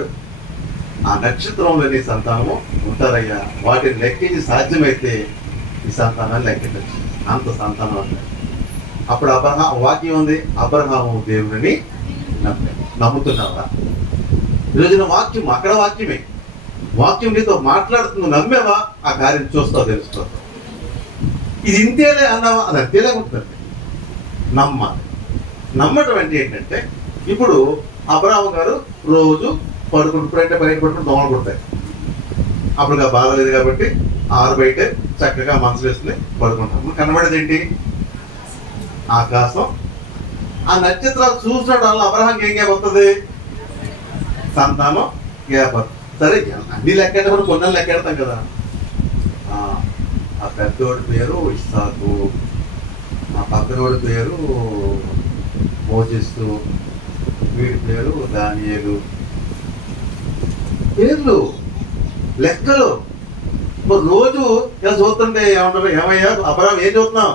ఆ నక్షత్రంలో నీ సంతానము ఉంటారయ్యా, వాటిని లెక్కించి సాధ్యమైతే ఈ సంతానాన్ని లెక్కించచ్చు, అంత సంతానం అంటారు. అప్పుడు వాక్యం ఉంది, అబ్రహాము దేవుని నమ్ముతున్నావా? ఈరోజున వాక్యం అక్కడ వాక్యమే, వాక్యం నీతో మాట్లాడుతుంది, నమ్మేవా? ఆ కార్యం చూస్తావు, తెలుస్తావు. ఇది ఇంతేలే అన్నావా? అది అంతేలే ఉంటుందండి. నమ్మాలి. నమ్మటం అంటే ఏంటంటే, ఇప్పుడు అబ్రహాం గారు రోజు పడుకుంటే బయట పడుకుని దోమలు కొడతాయి. అప్పుడు బాధ లేదు కాబట్టి ఆరు బయటే చక్కగా మనసు వేసుకుని పడుకుంటాం. కనబడేది ఏంటి? ఆకాశం. ఆ నక్షత్రాలు చూసినట్టు వల్ల అబ్రహాంకి ఏం గ్యాప్ వస్తుంది? సంతానం గ్యాప్. సరే, అన్ని లెక్కెట్టమని కొన్ని లెక్కెడతాం కదా. ఆ పెద్దోడి పేరు ఇస్సాకు, ఆ పక్కనోడి పేరు మోజెసు, వీడి పేరు దానియేలు. పేర్లు, లెక్కలు. రోజు ఇలా చూస్తుంటే ఏమంటారు, ఏమయ్యా అబ్రహాం ఏం చూస్తున్నావు?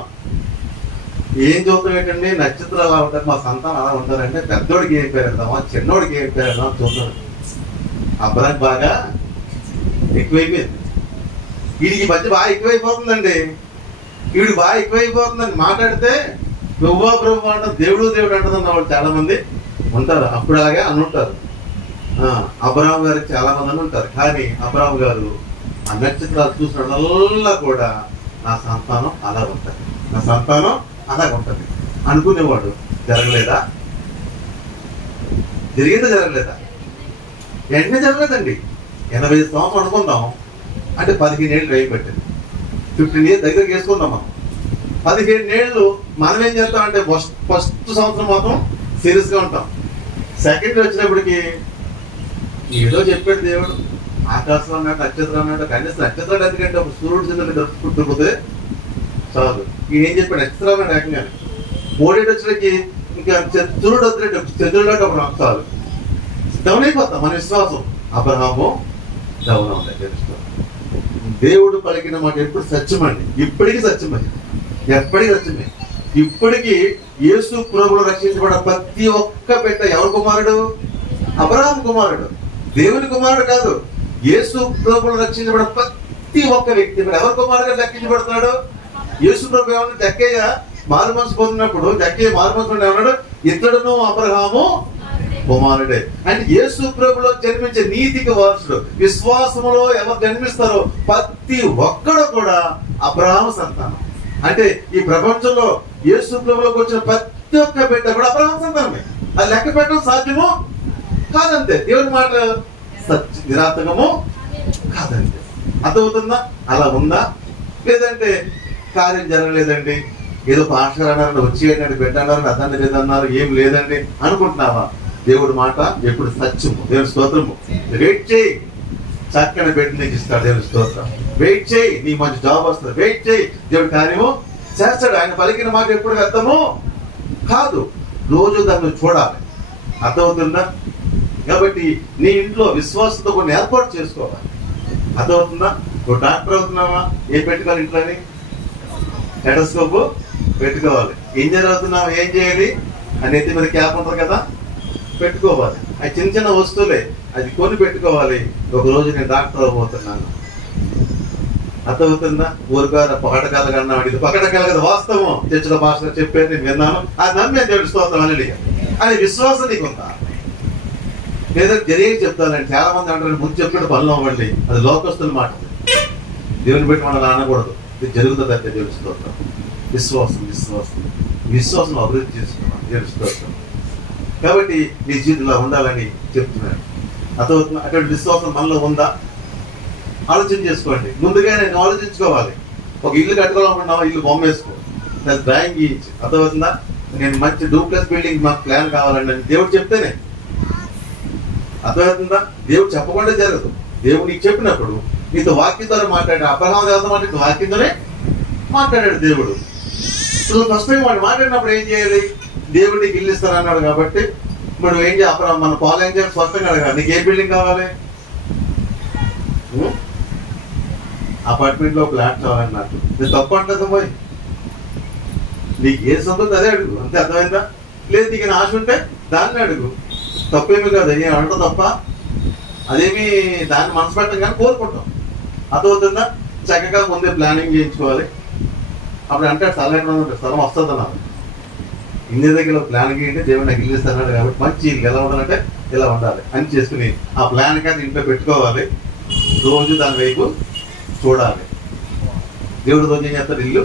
ఏం చూస్తున్నాం ఏంటండి, నక్షత్రాలు అలా ఉంటారు, మా సంతానం అలా ఉంటారంటే పెద్దోడికి ఏం పేరు పెడతామా, చిన్నోడికి ఏం పేరు పెడతామా చూస్తాడు. అబ్రహాం బాగా ఎక్కువైపోయింది. వీడికి మధ్య బాగా ఎక్కువైపోతుందండి. వీడు బాగా ఎక్కువైపోతుందని మాట్లాడితే ప్రభువా ప్రభు అంట దేవుడు దేవుడు అంటుందన్న వాళ్ళు చాలా మంది ఉంటారు. అప్పుడు అలాగే అని ఉంటారు. అబ్రహాం గారికి చాలా మంది అని ఉంటారు. కానీ అబ్రహాం గారు ఆ నక్షత్రాలు చూసినట్లల్లా కూడా నా సంతానం అలా ఉంటుంది, నా సంతానం అలాగ ఉంటుంది అనుకునేవాడు. జరగలేదా? జరిగిందా జరగలేదా? వెంటనే జరగలేదండి. 80 సంవత్సరం అనుకుందాం అంటే 15 ఏళ్ళు రైలు పెట్టింది. 15 ఇయర్స్ దగ్గరికి వేసుకుందాం మనం. 15 ఏళ్ళు మనం ఏం చేస్తామంటే ఫస్ట్ సంవత్సరం మాత్రం సీరియస్గా ఉంటాం. సెకండ్ వచ్చినప్పటికి ఏదో చెప్పాడు దేవుడు, ఆకాశం అన్నట్టు నక్షత్రం అన్నట్టు, కనీసం నక్షత్రాలు ఎందుకంటే ఒక సూర్యుడు చంద్రుడు పుట్టుకుపోతే చాలు. ఈయన ఏం చెప్పాడు? నక్షత్రాలు అంటే ఏకంగానే 3 ఏళ్ళు వచ్చేటికి ఇంకా సూర్యుడు వదిలేటప్పుడు చంద్రుడు అంటే ఒక చాలు డౌన్ అయిపోతాం మన విశ్వాసం. అబ్రహాము డౌన్ అవుతాయి తెలుస్తాం. దేవుడు పలికిన మాట ఎప్పుడు సత్యమండి, ఇప్పటికీ సత్యమండి, ఎప్పటికీ సత్యమే. ఇప్పటికీ యేసు ప్రభువులు రక్షించబడిన ప్రతి ఒక్క బిడ్డ ఎవరి కుమారుడు? అబ్రహాము కుమారుడు, దేవుని కుమారుడు కాదు. యేసు ప్రభువులు రక్షించబడిన ప్రతి ఒక్క వ్యక్తి ఎవరి కుమారుడుగా రక్షించబడుతున్నాడు? యేసు ప్రభు ఏమన్నా జక్కయ్య మారు మనసు పొందినప్పుడు జక్కయ్య మారు మనసు ఏమన్నాడు? ఇతడును అబ్రహాము కుమారుడే. అంటే యేసు ప్రభులో జన్మించే నీతికి వారసుడు. విశ్వాసములో ఎవరు జన్మిస్తారో ప్రతి ఒక్కడు కూడా అబ్రహాము సంతానం. అంటే ఈ ప్రపంచంలో యేసు ప్రభులోకి వచ్చిన ప్రతి ఒక్క బిడ్డ కూడా అబ్రహాము సంతానమే. అది లెక్క పెట్టడం సాధ్యము కాదంతే. దేవుని మాట నిరార్థకము కాదంతే. అర్థమవుతుందా? అలా ఉందా? లేదంటే కార్యం జరగలేదండి, ఏదో పాస్టర్ అన్నారని వచ్చేయండి, బిడ్డ అన్నారని అదాన్ని లేదన్నారు, ఏం లేదండి అనుకుంటున్నావా? దేవుడి మాట ఎప్పుడు సత్యము. దేవుని స్తోత్రము. వెయిట్ చేయి, చక్కని బిడ్డ నీకు ఇస్తాడు. దేవుని స్తోత్రం. వెయిట్ చేయి, నీ మంచి జాబ్ వస్తుంది. వెయిట్ చేయి, దేవుడి కార్యము చేస్తాడు. ఆయన పలికిన మాట ఎప్పుడు వ్యర్థము కాదు. రోజు దాన్ని చూడాలి. అర్థమవుతుందా? కాబట్టి నీ ఇంట్లో విశ్వాసంతో కొన్ని ఏర్పాటు చేసుకోవాలి. అర్థమవుతుందా? నువ్వు డాక్టర్ అవుతున్నావా? ఏం పెట్టుకోవాలి ఇంట్లోని? స్టెటోస్కోప్ పెట్టుకోవాలి. ఇంజనీర్ అవుతున్నావా? ఏం చేయాలి? అనేది మరి క్యాప్ ఉంటుంది కదా, పెట్టుకోవాలి. అది చిన్న చిన్న వస్తువులే, అది కొని పెట్టుకోవాలి. ఒకరోజు నేను డాక్టర్ అవ్వబోతున్నాను. అర్థమవుతుందా? ఊరికాల పకటకాల కన్నా ఇది పకటకాల కదా, వాస్తవం. చర్చల భాషలో చెప్పేది నేను విన్నాను, అది నమ్మే దేవుడి స్తోత్రం అని విశ్వాసం నీకు ఉందా? లేదా జరిగి చెప్తానండి. చాలా మంది అంటారు ముందు చెప్పినట్టు పనులు అవ్వండి, అది లోకస్తుల మాట. దేవుని పెట్టి మనం అనకూడదు. ఇది జరుగుతుంది అంటే దేవుడి స్తోత్రం. విశ్వాసం విశ్వాసం విశ్వాసం అభివృద్ధి చేసుకున్నాం దేవుడి స్తోత్రం. కాబట్టి నీ జీవితంలో ఉండాలని చెప్తున్నాను. అటువంటి విశ్వాసం మనలో ఉందా? ఆలోచన చేసుకోండి. ముందుగా నేను ఆలోచించుకోవాలి. ఒక ఇల్లు కట్టుకోవాలనుకున్నావా? ఇల్లు బొమ్మ వేసుకో, దాని డ్రాయింగ్ గీయించి. అర్థమవుతుందా? నేను మంచి డూప్లెక్స్ బిల్డింగ్ మాకు ప్లాన్ కావాలండి దేవుడు చెప్తేనే. అర్థమవుతుందా? దేవుడు చెప్పకుండా జరగదు. దేవుడు నీకు చెప్పినప్పుడు నీతో వాక్యం ద్వారా మాట్లాడాడు. అబ్రహాము దేవత వాక్యంతోనే మాట్లాడాడు దేవుడు. ఫస్ట్ టైం వాడు మాట్లాడినప్పుడు ఏం చేయాలి? దేవుడు నీకు ఇల్లు ఇస్తారన్నాడు కాబట్టి ఇప్పుడు ఏం చేయాలి? మన పాలు ఏం చేయాలి? స్పష్టంగా అడగాలి. నీకు ఏ బిల్డింగ్ కావాలి? అపార్ట్మెంట్ లో ఫ్లాట్ కావాలన్నట్టు. నేను తప్పు అంటుంది పోయి, నీకు ఏ సొంతం అదే అడుగు. అంతే. అర్థమైందా? లేదు నీకు ఆశ ఉంటే దాన్ని అడుగు. తప్పేమీ కాదు. నేను అంటూ తప్ప అదేమి దాన్ని మనసు పెట్టం కానీ కోరుకుంటాం. అర్థమవుతుందా? చక్కగా ముందే ప్లానింగ్ చేయించుకోవాలి. అప్పుడు అంటే స్థలం ఎక్కడ ఉంటుంది? స్థలం వస్తుంది అన్నారు. ఇంటి దగ్గర ప్లాన్ గీయంటే దేవుడు నాకు ఇల్లు ఇస్తాడు కాబట్టి మంచి ఇల్లు ఎలా ఉండాలంటే ఇలా ఉండాలి అని చేసుకుని ఆ ప్లాన్ కానీ ఇంట్లో పెట్టుకోవాలి. రోజు దాని వైపు చూడాలి. దేవుడు రోజు ఏం చేస్తాడు? ఇల్లు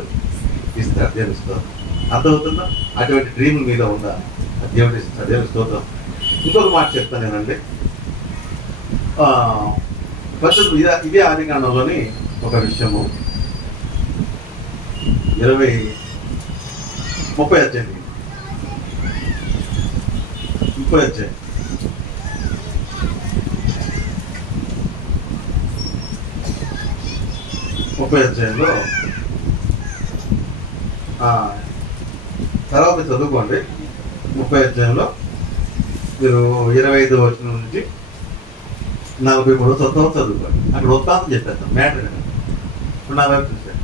ఇస్తాడు. దేవుని స్తోత్రం. అర్థమవుతుందా? అటువంటి డ్రీమ్ మీలో ఉండాలి. దేవుడు ఇస్తాడు. దేవుని స్తోత్రం. ఇంకొక మాట చెప్తాను నేనండి. ఇదే ఆదికాండంలోని ఒక విషయము 30 అధ్యాయం 30 అధ్యాయం అధ్యాయంలో తర్వాత చదువుకోండి. 30 అధ్యాయంలో మీరు 25 వచనం నుంచి 43 చదువుకోండి. అక్కడ వృత్తాంతం చెప్పేస్తాం. మ్యాటర్ ఇప్పుడు నా వైపు చూసాను.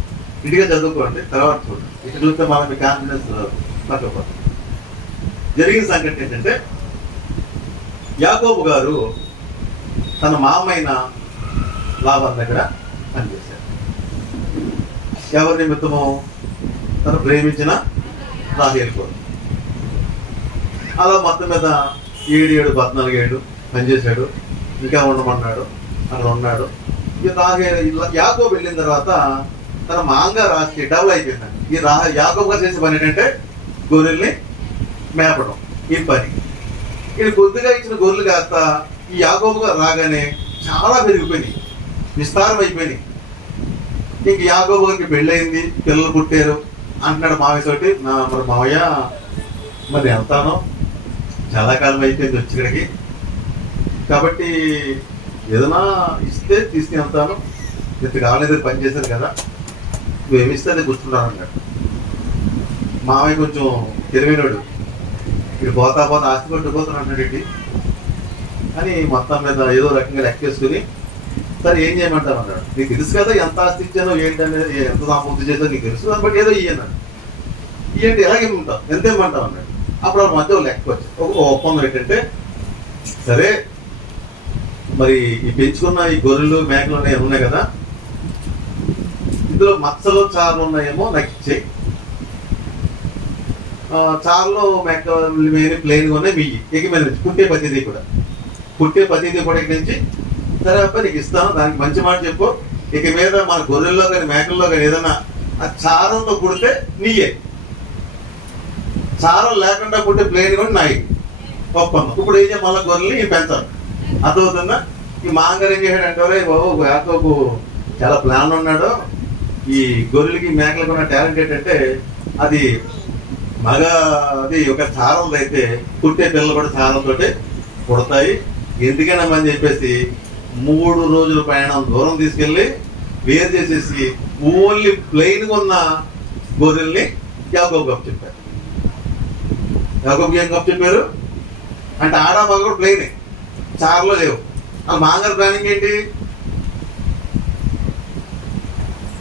ఇంటిగా చదువుకోండి, తర్వాత చూడండి. ఇక్కడ చూస్తే మనకి కాన్ఫిడెన్స్ పట్టకపోతే జరిగిన సంఘటన ఏంటంటే, యాకోబు గారు తన మామైన లాభం దగ్గర పనిచేశారు. ఎవరి నిమిత్తము? తను ప్రేమించిన రాహేలు కూడా. అలా మొత్తం మీద 14 ఏళ్ళు పనిచేశాడు. ఇంకా ఉండమన్నాడు, అక్కడ ఉన్నాడు. యాకోబు వెళ్ళిన తర్వాత తన మాంగారు ఆస్తి డబుల్ అయిపోయిందండి. యాకోబు గారు చేసే పని ఏంటంటే గొర్రెల్ని మేపడం, ఈ పని. ఇది కొద్దిగా ఇచ్చిన గొర్రెలు కాస్త ఈ యాకోబు గారు రాగానే చాలా పెరిగిపోయినాయి, విస్తారం అయిపోయినాయి. ఇంక యాకోబు గారికి పెళ్ళయింది, పిల్లలు పుట్టారు అంటున్నాడు మావయ్యతోటి. మరి మావయ్య మరి వెళ్తాను, చాలా కాలం అయిపోయింది వచ్చి ఇక్కడికి, కాబట్టి ఏదైనా ఇస్తే తీసుకుని వెళ్తాను, ఇంత కావాలేదు పని చేశాను కదా, నువ్వేమిస్తే అది కూర్చుంటాను అన్నాడు. మావయ్య కొంచెం తెలివైనడు, ఇక్కడ పోతా ఆస్తి కొట్టుకుపోతాను అన్నాడు అని మొత్తం మీద ఏదో రకంగా లెక్కేసుకుని, సరే ఏం చేయమంటావు అన్నాడు. నీకు తెలుసు కదా ఎంత ఆస్తి ఇచ్చానో ఏంటనేది, ఎంత సంపూర్తి చేసావు నీకు తెలుసు, బట్ ఏదో ఇయ్యన్నాడు. ఇయ్యండి ఎలాగే ఉంటావు, ఎంత ఇమ్మంటావు అన్నాడు. అప్పుడు ఆ మధ్య లెక్క వచ్చి ఒక ఒప్పందం ఏంటంటే, సరే మరి ఈ పెంచుకున్న ఈ గొర్రెలు మేకలు ఉన్నాయి కదా, ఇందులో మచ్చలు చారులు ఉన్నాయేమో నాకు ఇచ్చేయి, చారులో మేక ప్లెయిన్గా ఉన్నాయి వెయ్యి, ఇక మీద నుంచి పుట్టే ప్రతిదీ కూడా ఇక నుంచి సరే అబ్బా నీకు ఇస్తాను, దానికి మంచి మాట చెప్పు, ఇక మీద మన గొర్రెల్లో కానీ మేకల్లో కానీ ఏదైనా ఆ చారంతో పుడితే నీయే, చారం లేకుండా పుట్టే ప్లేన్ కూడా నాయి ఒప్పందం. ఇప్పుడు ఏం చేయాలి, మళ్ళీ గొర్రెల్ని పెంచాలి. అర్థమవుతుందా? ఈ మాంగారు ఏం చేశాడంటే, బాబు యాకోబు చాలా ప్లాన్ ఉన్నాడు, ఈ గొర్రెలకి మేకలకు ఉన్న టాలెంట్ ఏంటంటే అది ఒక చారంతో అయితే పుట్టే పిల్లలు కూడా చారంతో పుడతాయి, ఎందుకైనా అని చెప్పేసి 3 రోజుల ప్రయాణం దూరం తీసుకెళ్ళి వేరు చేసేసి ఓన్లీ ప్లెయిన్గా ఉన్న గొర్రెల్ని యాకోబు గప్పు చెప్పారు. యాకోబుకి ఏం గప్పు చెప్పారు అంటే, ఆడ మగ కూడా ప్లెయినే, చారలో లేవు. ఆ మాంగారు ప్లానింగ్ ఏంటి,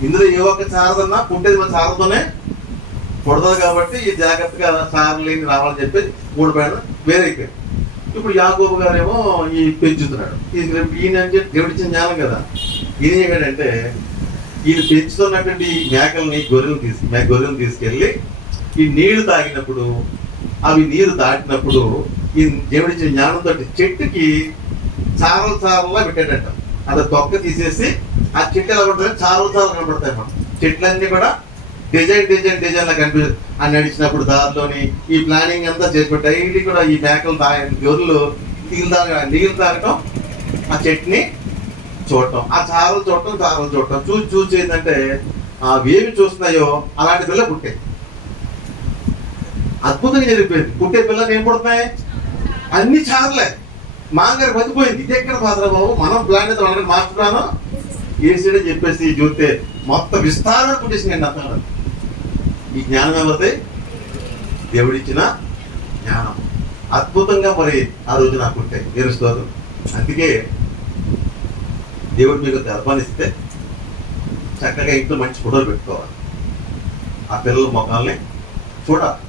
ఇందులో ఏ ఒక్క చారదన్నా పుట్టేది మన చారతోనే పుడతారు కాబట్టి ఈ జాగ్రత్తగా చారు లేని రావాలని చెప్పి 3 ప్రయాణం వేరే అయిపోయారు. ఇప్పుడు యాకోబు గారేమో ఈ పెంచుతున్నాడు. ఈయన అని చెప్పి దేవుడిచ్చిన జ్ఞానం కదా, ఈయన ఏంటంటే ఈయన పెంచుతున్నటువంటి మేకల్ని గొర్రెలను తీసుకెళ్ళి ఈ నీళ్లు తాగినప్పుడు, అవి నీరు దాటినప్పుడు ఈ దేవుడిచ్చిన జ్ఞానంతో చెట్టుకి చారలా పెట్టాడట. అది తొక్క తీసేసి ఆ చెట్టు ఎలా పడుతుంది, చారలు కనబడతాయి. మనం చెట్లన్నీ కూడా డిజైన్ లా కనిపిస్తుంది. అని నడిచినప్పుడు దారిలోని ఈ ప్లానింగ్ అంతా చేసి పెట్టాయి. ఇది కూడా ఈ మేకలు గొర్రెలు నీళ్ళు తాగటం, ఆ చెట్టుని చూడటం, ఆ చారలు చూడటం చూసి ఏంటంటే అవేమి చూస్తున్నాయో అలాంటి పిల్ల పుట్టాయి. అద్భుతంగా జరిగిపోయింది. పుట్టే పిల్లలు ఏం పుడుతున్నాయి, అన్ని చారలే. మాంగారు బతిపోయింది. ఇది ఎక్కడ పాత్ర బాబు, మనం ప్లాన్ అయితే వాళ్ళకి మాస్టర్ ప్లాను వేసేయడం చెప్పేసి చూస్తే మొత్తం విస్తారణ పుట్టేసిందండి అంతా. ఈ జ్ఞానం ఎవరిది, దేవుడిచ్చిన జ్ఞానం. అద్భుతంగా మరి ఆ రోజు నాకు ఉంటాయి నేరుస్తోంది. అందుకే దేవుడు మీకు గర్భాన్నిస్తే చక్కగా ఇంట్లో మంచి ఫోటోలు పెట్టుకోవాలి, ఆ పిల్లల ముఖాలని చూడాలి.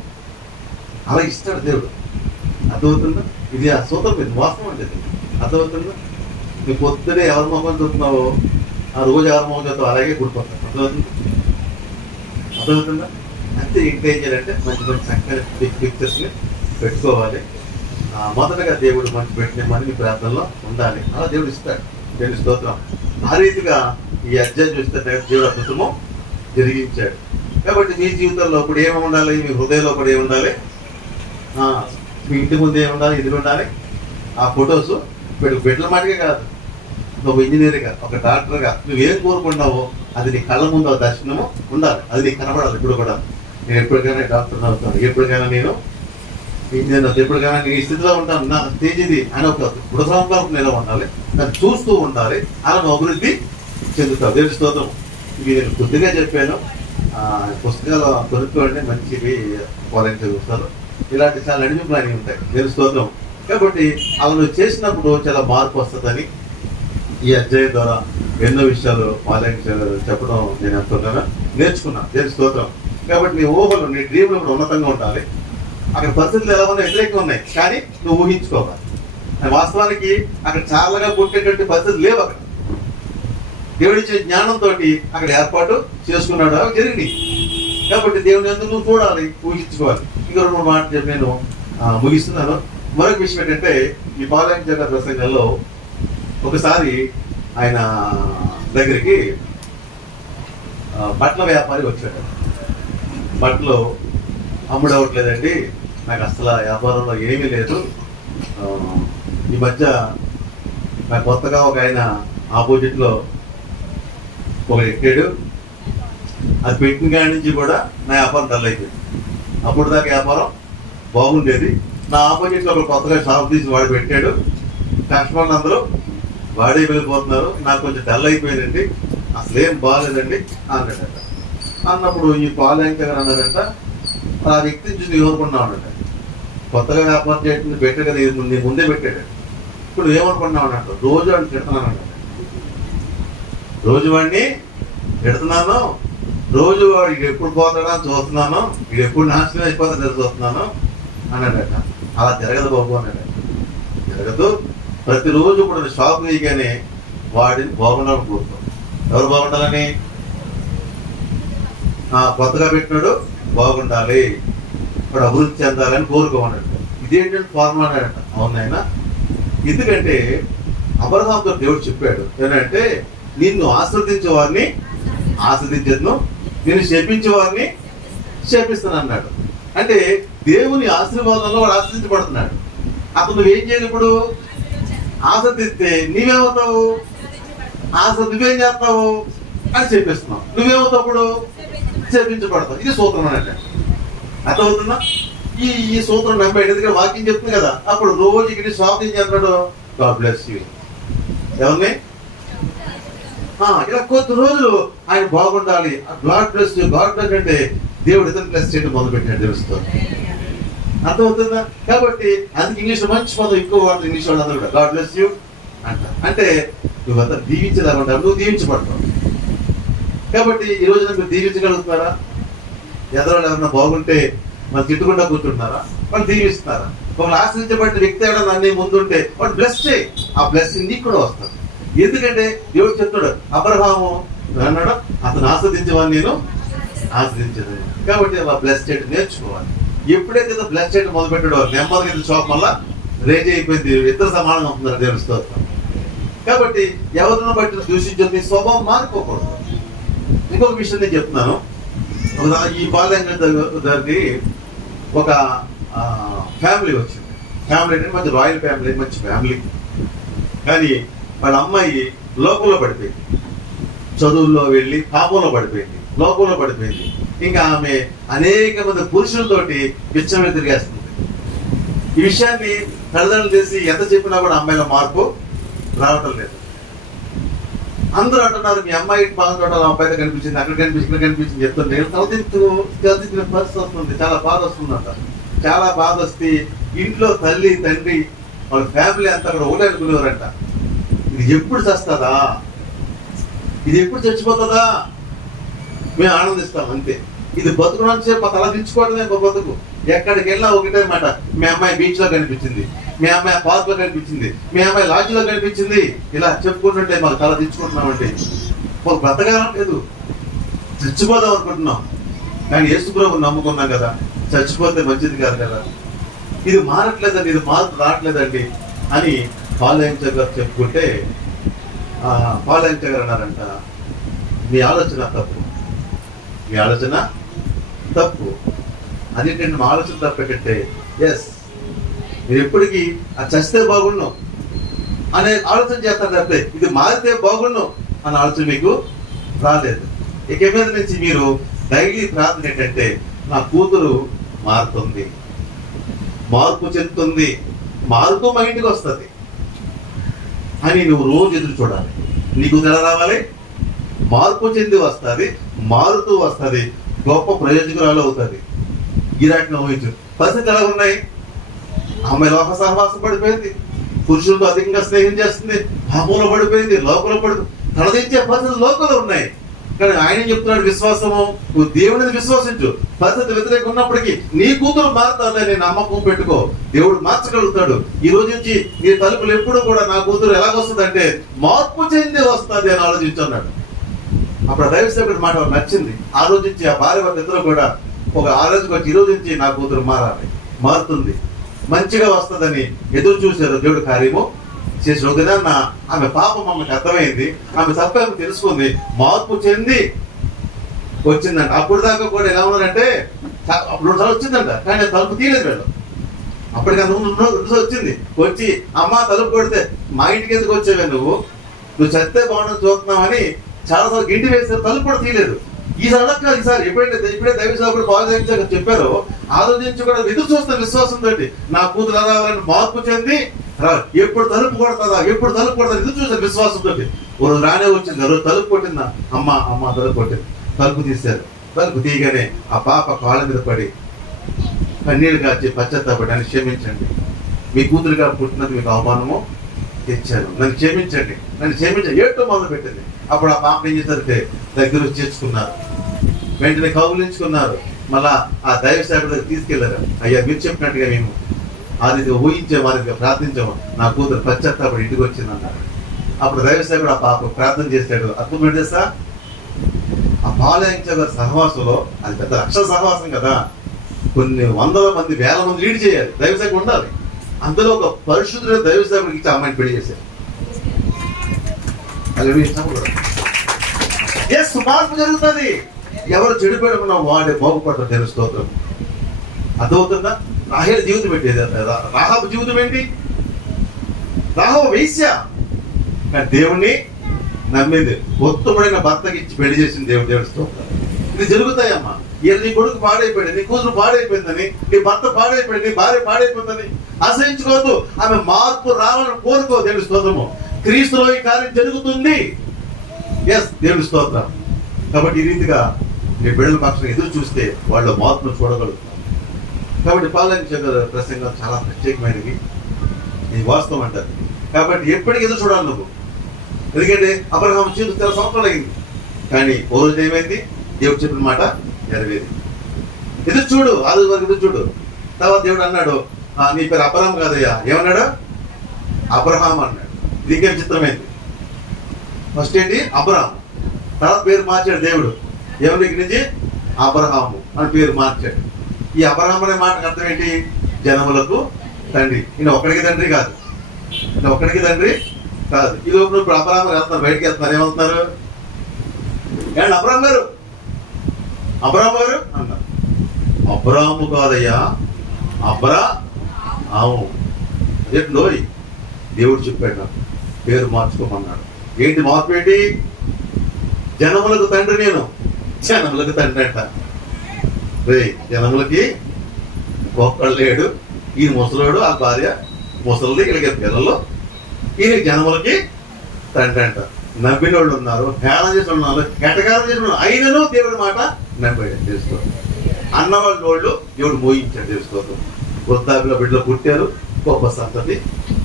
అలా ఇస్తాడు దేవుడు. అర్థమవుతుందా? ఇది ఆ సూత్రం మీద వాస్తవం అంటే అర్థమవుతుందా? నువ్వు పొద్దునే ఎవరి ముఖం చూస్తున్నావో ఆ రోజు ఎవరి ముఖం చూస్తావు అలాగే గుర్తుపడతావు. అర్థమవుతుందా? అంతే. ఇంకా ఏం చేయాలంటే మంచి చక్కని పిక్చర్స్ని పెట్టుకోవాలి. మొదటగా దేవుడు మంచి పెట్టినమని మీ ప్రార్థనలో ఉండాలి. అలా దేవుడు ఇస్తాడు. దేవుడి స్తోత్రం. ఆ రీతిగా ఈ అధ్యాయం చూస్తే దేవుడు అద్భుతము జరిగించాడు. కాబట్టి మీ జీవితంలో ఇప్పుడు ఏమి ఉండాలి, మీ హృదయంలో కూడా ఏమి ఉండాలి, మీ ఇంటి ముందు ఏమి ఉండాలి, ఎదురు ఉండాలి ఆ ఫొటోస్ బిడ్డల మాటకే కాదు, ఒక ఇంజనీర్గా, ఒక డాక్టర్గా నువ్వేం కోరుకుంటున్నావో అది నీ కళ్ళ ముందు ఆ దర్శనము ఉండాలి. అది నీకు కనబడాలి. ఇప్పుడు కూడా నేను ఎప్పటికైనా డాక్టర్ అవుతాను, ఎప్పటికైనా నేను ఇంజనీర్ అవుతాను, ఎప్పటికైనా నేను ఈ స్థితిలో ఉంటాను, నా స్టేజ్ ఇది అని ఒక దృఢసంకల్పం నిలవ ఉండాలి. దాన్ని చూస్తూ ఉండాలి. అలా నువ్వు అభివృద్ధి చెందుతావు. దేవుడి స్తోత్రం. ఇది నేను కొద్దిగా చెప్పాను. పుస్తకాలు కొనుక్కోండి, మంచివి పోలని చదువుతారు. ఇలాంటి చాలా నడిమి ప్లానింగ్ ఉంటాయి. దేవుడి స్తోత్రం. కాబట్టి అలా నువ్వు చేసినప్పుడు చాలా మార్పు వస్తుందని ఈ అధ్యాయం ద్వారా ఎన్నో విషయాలు వాళ్ళకి చెప్పడం నేను ఎంతో నేర్చుకున్నాను. దేవుడి స్తోత్రం. కాబట్టి నీ ఊహలు, నీ డ్రీమ్లు కూడా ఉన్నతంగా ఉండాలి. అక్కడ పరిస్థితులు ఎలా ఉన్నాయి, వ్యతిరేకంగా ఉన్నాయి, కానీ నువ్వు ఊహించుకోవాలి. వాస్తవానికి అక్కడ చాలాగా పుట్టేటువంటి పరిస్థితులు లేవు. అక్కడ దేవుడిచ్చే జ్ఞానంతో అక్కడ ఏర్పాటు చేసుకున్నాడు, జరిగింది. కాబట్టి దేవుని ఎందుకు నువ్వు చూడాలి, ఊహించుకోవాలి. ఇంకా 2-3 మాటలు చెప్పి నేను ముగిస్తున్నాను. మరొక విషయం ఏంటంటే, ఈ పాలెం జగన్ ప్రసంగంలో ఒకసారి ఆయన దగ్గరికి బట్టల వ్యాపారి వచ్చాడు. బట్టలు అమ్ముడవట్లేదండి, నాకు అసలు వ్యాపారంలో ఏమీ లేదు, ఈ మధ్య నాకు కొత్తగా ఒక ఆయన ఆపోజిట్లో ఒక ఎక్కాడు, అది పెట్టిన కాడి నుంచి కూడా నా వ్యాపారం డల్ అయిపోయింది. అప్పుడు దాకా వ్యాపారం బాగుండేది, నా ఆపోజిట్లో ఒక కొత్తగా షాప్ తీసి వాడు పెట్టాడు, కస్టమర్లు అందరూ వాడే వెళ్ళిపోతున్నారు, నాకు కొంచెం డల్ అయిపోయిందండి, అసలేం బాగాలేదండి అన్నాడట. అన్నప్పుడు ఈ పాలెం గారు అన్నారంట, ఆ వ్యక్తి నుంచి నువ్వు ఏమనుకున్నావునంట, కొత్తగా వ్యాపారం చేయడం పెట్టాడు కదా, నీ ముందే పెట్టాడు, ఇప్పుడు ఏమనుకున్నావు అన్నట్టు, రోజు వాడిని తిడుతున్నాను, రోజు వాడిని తిడుతున్నాను, రోజు వాడు ఇది ఎప్పుడు పోతాడా చూస్తున్నాను, ఇది ఎప్పుడు నాశనం అయిపోతాడో చూస్తున్నాను అన్నాడట. అలా జరగదు బాబు అన్నాడు. జరగదు, ప్రతిరోజు కూడా షాప్ వేయగానే వాడిని బాగుండాలని కోరుతాం. ఎవరు బాగుండాలని? కొత్తగా పెట్టినాడు బాగుండాలి, వాడు అభివృద్ధి చెందాలని కోరుకోమన్నాడు. ఇదేంటంటే ఫార్ములా అన్నాడట. అవునాయన, ఎందుకంటే అబ్రహాముతో దేవుడు చెప్పాడు ఏంటంటే, నిన్ను ఆశీర్వదించే వారిని ఆశీర్వదించను, నేను శపించే వారిని శపిస్తాను అన్నాడు. అంటే దేవుని ఆశీర్వాదంలో వాడు ఆశీర్వదించబడుతున్నాడు. అతను నువ్వేం చేయాలి? ఇప్పుడు ఆశీర్వదిస్తే నీవేమవుతావు? నువ్వేం చేస్తావు అని చెప్పిస్తున్నావు, నువ్వేమవుతావు? ఇప్పుడు శపించబడతావు. ఇది సూత్రం అన్నట్టు. అర్థమవుతుందా? ఈ సూత్రం నమ్మాడు, ఎందుకంటే వాక్యం చెప్తుంది కదా. అప్పుడు రోజు ఇక్కడ షాప్ ఏం చేస్తున్నాడు, గాడ్ బ్లెస్ యూ, ఎవరిని ఇలా కొద్ది రోజులు ఆయన బాగుండాలి, God bless you, God bless అంటే దేవుడు ఇతను బ్లెస్ చేయడం మొదలు పెట్టినట్టు తెలుస్తుంది. అర్థమవుతుందా? కాబట్టి అందుకు ఇంగ్లీష్ మంచి పదం ఎక్కువ వాడు ఇంగ్లీష్ వాడు అందరూ కూడా గాడ్ బ్లెస్ యూ అంట. అంటే నువ్వంతా దీవించలేక ఉంటావు, నువ్వు దీవించబడతావు. కాబట్టి ఈ రోజున మీరు దీవించగలుగుతున్నారా? ఎదరోళ్ళు ఎవరన్నా బాగుంటే మనం తిట్టుకుంటా కూర్చుంటున్నారా? వాళ్ళు దీవిస్తున్నారా? వాళ్ళు ఆశ్రయించబడిన వ్యక్తి ఎవడన్నా నీ ముందుంటే వాడు బ్లెస్ చేయి, ఆ బ్లెస్సింగ్ నీకు కూడా వస్తుంది. ఎందుకంటే దేవుడు చెప్తాడు, అబ్రహాము అన్నాడు, అతను ఆస్వాదించేవాడిని నేను ఆస్వాదించేది. కాబట్టి అలా బ్లెస్ చేయడం నేర్చుకోవాలి. ఎప్పుడైతే బ్లెస్ చేయడం మొదలు పెట్టాడో నెమ్మదిగా షాప్ వల్ల రేజ్ అయిపోయింది, ఇద్దరు సమానంగా ఉంటున్నారు దేవుని స్తోత్రం. కాబట్టి ఎవరిని బట్టి దూషించే స్వభావం మారిపోకూడదు. ఇంకొక విషయం నేను చెప్తున్నాను. ఈ పాలెం గారికి ఒక ఫ్యామిలీ వచ్చింది. ఫ్యామిలీ అంటే మంచి రాయల్ ఫ్యామిలీ, మంచి ఫ్యామిలీ. కానీ వాళ్ళ అమ్మాయి లోకంలో పడిపోయింది, చదువుల్లో వెళ్ళి పాపంలో పడిపోయింది, లోకంలో పడిపోయింది. ఇంకా ఆమె అనేక మంది పురుషులతోటి పిచ్చమే తిరిగేస్తుంది. ఈ విషయాన్ని తల్లిదండ్రులు చేసి ఎంత చెప్పినా కూడా అమ్మాయిలో మార్పు రావటం లేదు. అందరూ అంటున్నారు, మీ అమ్మాయి బాగుంటాడు, అబ్బాయితో కనిపించింది, అక్కడ కనిపించింది చెప్తుంటే తలదించిన పరిస్థితి వస్తుంది. చాలా బాధ వస్తుందంట. చాలా బాధ వస్తే ఇంట్లో తల్లి తండ్రి వాళ్ళ ఫ్యామిలీ అంతా కూడా ఒకటే అనుకునేవారంట, ఇది ఎప్పుడు చస్తుందా, ఇది ఎప్పుడు చచ్చిపోతుందా, మేము ఆనందిస్తాం అంతే. ఇది బతుకున్నంత సేపు మా తల దించుకోవడమే ఒక బతుకు. ఎక్కడికి వెళ్ళినా ఒకటే మాట, మీ అమ్మాయి బీచ్ లో కనిపించింది, మీ అమ్మాయి పార్క్ లో కనిపించింది, మీ అమ్మాయి లాడ్జ్ లో కనిపించింది, ఇలా చెప్పుకుంటుంటే మాకు తల దించుకుంటున్నామంటే మాకు బ్రతకాలం లేదు, చచ్చిపోదాం అనుకుంటున్నాం. కానీ యేసు ప్రభువుని నమ్ముకున్నాం కదా, చచ్చిపోతే మంచిది కాదు కదా. ఇది మారట్లేదండి, ఇది మార్పు రావట్లేదండి అని పాలెం గారు చెప్పుకుంటే, పాలెం గారు అన్నారంట, మీ ఆలోచన తప్పు, మీ ఆలోచన తప్పు. అదేంటంటే మా ఆలోచన తప్పేటంటే, ఎస్ మీరు ఎప్పటికీ అది చస్తే బాగుండు అనే ఆలోచన చేస్తారు తప్పే ఇది మారితే బాగుండు అనే ఆలోచన మీకు రాలేదు. ఇక మీద నుంచి మీరు డైలీ ప్రార్థన ఏంటంటే, నా కూతురు మారుతుంది, మార్పు చెందుతుంది, మారుతూ మా ఇంటికి వస్తుంది అని నువ్వు రోజు ఎదురు చూడాలి. నీకు తెల రావాలి, మార్పు చెంది వస్తుంది, మారుతూ వస్తుంది, గొప్ప ప్రయోజకురాలు అవుతుంది. గిరాటిని ఊహించు. పరిస్థితి ఎలా ఉన్నాయి? ఆమె లోక సహవాసం పడిపోయింది, పురుషులతో అధికంగా స్నేహం చేస్తుంది, పాపంలో పడిపోయింది, లోకంలో తలదించే పరిస్థితులు లోకంలో ఉన్నాయి. కానీ ఆయన చెప్తున్నాడు, విశ్వాసము, నువ్వు దేవుడిని విశ్వసించు. పరిస్థితి వ్యతిరేకం ఉన్నప్పటికీ నీ కూతురు మారుతాదని నమ్మకం పెట్టుకో, దేవుడు మార్చగలుగుతాడు. ఈ రోజు నుంచి నీ తలుపులు ఎప్పుడు కూడా నా కూతురు ఎలాగొస్తుంది అంటే మార్పు చెంది వస్తుంది అని ఆలోచించున్నాడు. అప్పుడు దైవ సేవకుడి మాట నచ్చింది. ఆ రోజు నుంచి ఆ భార్య భర్త ఇద్దరు కూడా ఒక ఆ రోజుకి వచ్చి ఈ రోజు నుంచి నా కూతురు మారుతుంది, మంచిగా వస్తుందని ఎదురు చూశారు. దేవుడు కార్యము చేసిన ఒక దినాన్న ఆమె పాపం ఆమెకు అర్థమైంది, ఆమె తప్ప ఆమె తెలుసుకుంది, మార్పు చెంది వచ్చిందంట. అప్పుడు దాకా కూడా ఎలా ఉన్నారంటే అప్పుడు 2 సార్లు వచ్చిందంట, కానీ తలుపు తీయలేదు వీళ్ళు. అప్పటికి అంత ముందు 2 సార్లు వచ్చింది. వచ్చి అమ్మ తలుపు కొడితే మా ఇంటికి ఎందుకు వచ్చేవే నువ్వు చస్తే బాగుండదు చూస్తున్నావని చాలాసార్లు గింటి వేస్తారు, తలుపు కూడా తీయలేదు. ఈసారి అలా కాదు, ఈసారి ఇప్పుడే దైవ సేవకుడు బాగా చెప్పారు. ఆ రోజు నుంచి కూడా ఎదురు చూస్తున్న విశ్వాసంతో నా కూతురు రావాలని మార్పు చెంది ఎప్పుడు తలుపు కొడతా ఎదురు చూసిన విశ్వాసంతో ఓ రోజు రానే వచ్చింది. ఆ రోజు తలుపు కొట్టిందా, అమ్మ తలుపు కొట్టింది. తలుపు తీశారు. తలుపు తీయగానే ఆ పాప కాళ్ళ మీద పడి కన్నీళ్ళు కాచి పశ్చాత్తాపడి నన్ను క్షమించండి, మీ కూతురుగా పుట్టినది మీకు అవమానము తెచ్చాను, నన్ను క్షమించండి ఏటో మొదలు పెట్టింది. అప్పుడు ఆ పాప ఏం చేశారంటే దగ్గర చేర్చుకున్నారు, వెంటనే కౌగులించుకున్నారు. మళ్ళా ఆ దైవ సేవకుడి దగ్గర తీసుకెళ్లారు. అయ్యా మీరు చెప్పినట్టుగా మేము ఆ రీతిగా ఊహించే వారికి ప్రార్థించాము, నా కూతురు పశ్చాత్తాపడి ఇంటికి వచ్చిందన్నారు. అప్పుడు దైవ సేవకుడు ఆ పాప ప్రార్థన చేశాడు. అర్థం ఏంటేసా, ఆ పాలయించే సహవాసంలో అది పెద్ద లక్షల సహవాసం కదా, కొన్ని వందల మంది వేల మంది లీడ్ చేయాలి, దైవ సేవకుడు ఉండాలి. అందులో ఒక పరిశుద్ధుడైన దైవ సేవకుడికి ఇచ్చి అమ్మాయిని పెళ్లి చేశారు. మార్పు జరుగుతుంది. ఎవరు చెడిపోయకుండా వాడే బాగుపడతారు. తెలుసు స్తోత్రం. అర్థమవుతుందా? రాహేలు జీవితం పెట్టేది, రాహాబు జీవితం ఏంటి? రాహాబు వేశ్య, కానీ దేవుణ్ణి నమ్మింది. ఉత్తముడైన భర్తకి ఇచ్చి పెళ్లి చేసింది దేవుడి స్తోత్రం. ఇది జరుగుతాయమ్మా. నీ కొడుకు పాడైపోయాడు, నీ కూతురు పాడైపోయిందని, నీ భర్త పాడైపోయాడు, నీ భార్య పాడైపోయిందని ఆశ్రయించుకోవద్దు. ఆమె మార్పు రావాలని కోరుకో. దేవుడి స్తోత్రము. క్రీస్తులో ఈ కార్యం జరుగుతుంది. దేవుడి స్తోత్రం. కాబట్టి ఈ రీతిగా నీ బిడ్డల పక్షం ఎదురు చూస్తే వాళ్ళ మార్పును చూడగలుగుతాం. కాబట్టి పాలన ప్రసంగం చాలా ప్రత్యేకమైనవి, ఇది వాస్తవం అంటారు. కాబట్టి ఎప్పటికీ ఎదురు చూడాలి నువ్వు. ఎందుకంటే అబ్రహాము జీవితం చాలా సంవత్సరాలు అయింది, కానీ ఓ రోజు ఏమైంది? దేవుడు చెప్పిన మాట నెరవేరింది. ఎదురు చూడు, ఆ రోజు వరకు ఎదురు చూడు. తర్వాత దేవుడు అన్నాడు, నీ పేరు అబ్రహాం కాదయ్యా. ఏమన్నాడు? అబ్రహాం అన్నాడు. దీనికే విచిత్రమైంది. ఫస్ట్ ఏంటి? అబ్రహాం. తర్వాత పేరు మార్చాడు దేవుడు. ఎవరి దగ్గర నుంచి? అబ్రహాము అని పేరు మార్చాడు. ఈ అబ్రహాం అనే మాటకు అర్థం ఏంటి? జనములకు తండ్రి. ఈయన ఒక్కడికి తండ్రి కాదు, ఈ లోపల ఇప్పుడు అబ్రహాం వెళ్తున్నారు, బయటికి వెళ్తున్నారు. ఏమవుతున్నారు? ఏమండి అబ్రహాం గారు అన్నారు. అబ్రాము కాదయ్యా, అబ్రాహాము. ఏంటోయ్ దేవుడు చెప్పాడు నాకు పేరు మార్చుకోమన్నాడు. ఏంటి మార్పు ఏంటి? జనములకు తండ్రి నేను, జనములకు తండ్రి అంట. జనములకి ఒక్కడు లేడు, ఈయన ముసలోడు, ఆ భార్య ముసలిది, వీళ్ళకి పిల్లలు, ఈయన జనములకి తండ్రి అంట. నమ్మిన వాళ్ళు ఉన్నారు, హేళన చేసిన ఉన్నారు, ఎటకారం చేసిన ఉన్నారు, అయినను దేవుడి మాట నమ్మాడు. తెలుసుకోవాలి అన్నవాళ్ళు దేవుడు మోయించాడు. తెలుసుకోవద్దు. వృద్ధాపిలో బిడ్డలు పుట్టారు, గొప్ప సంతతి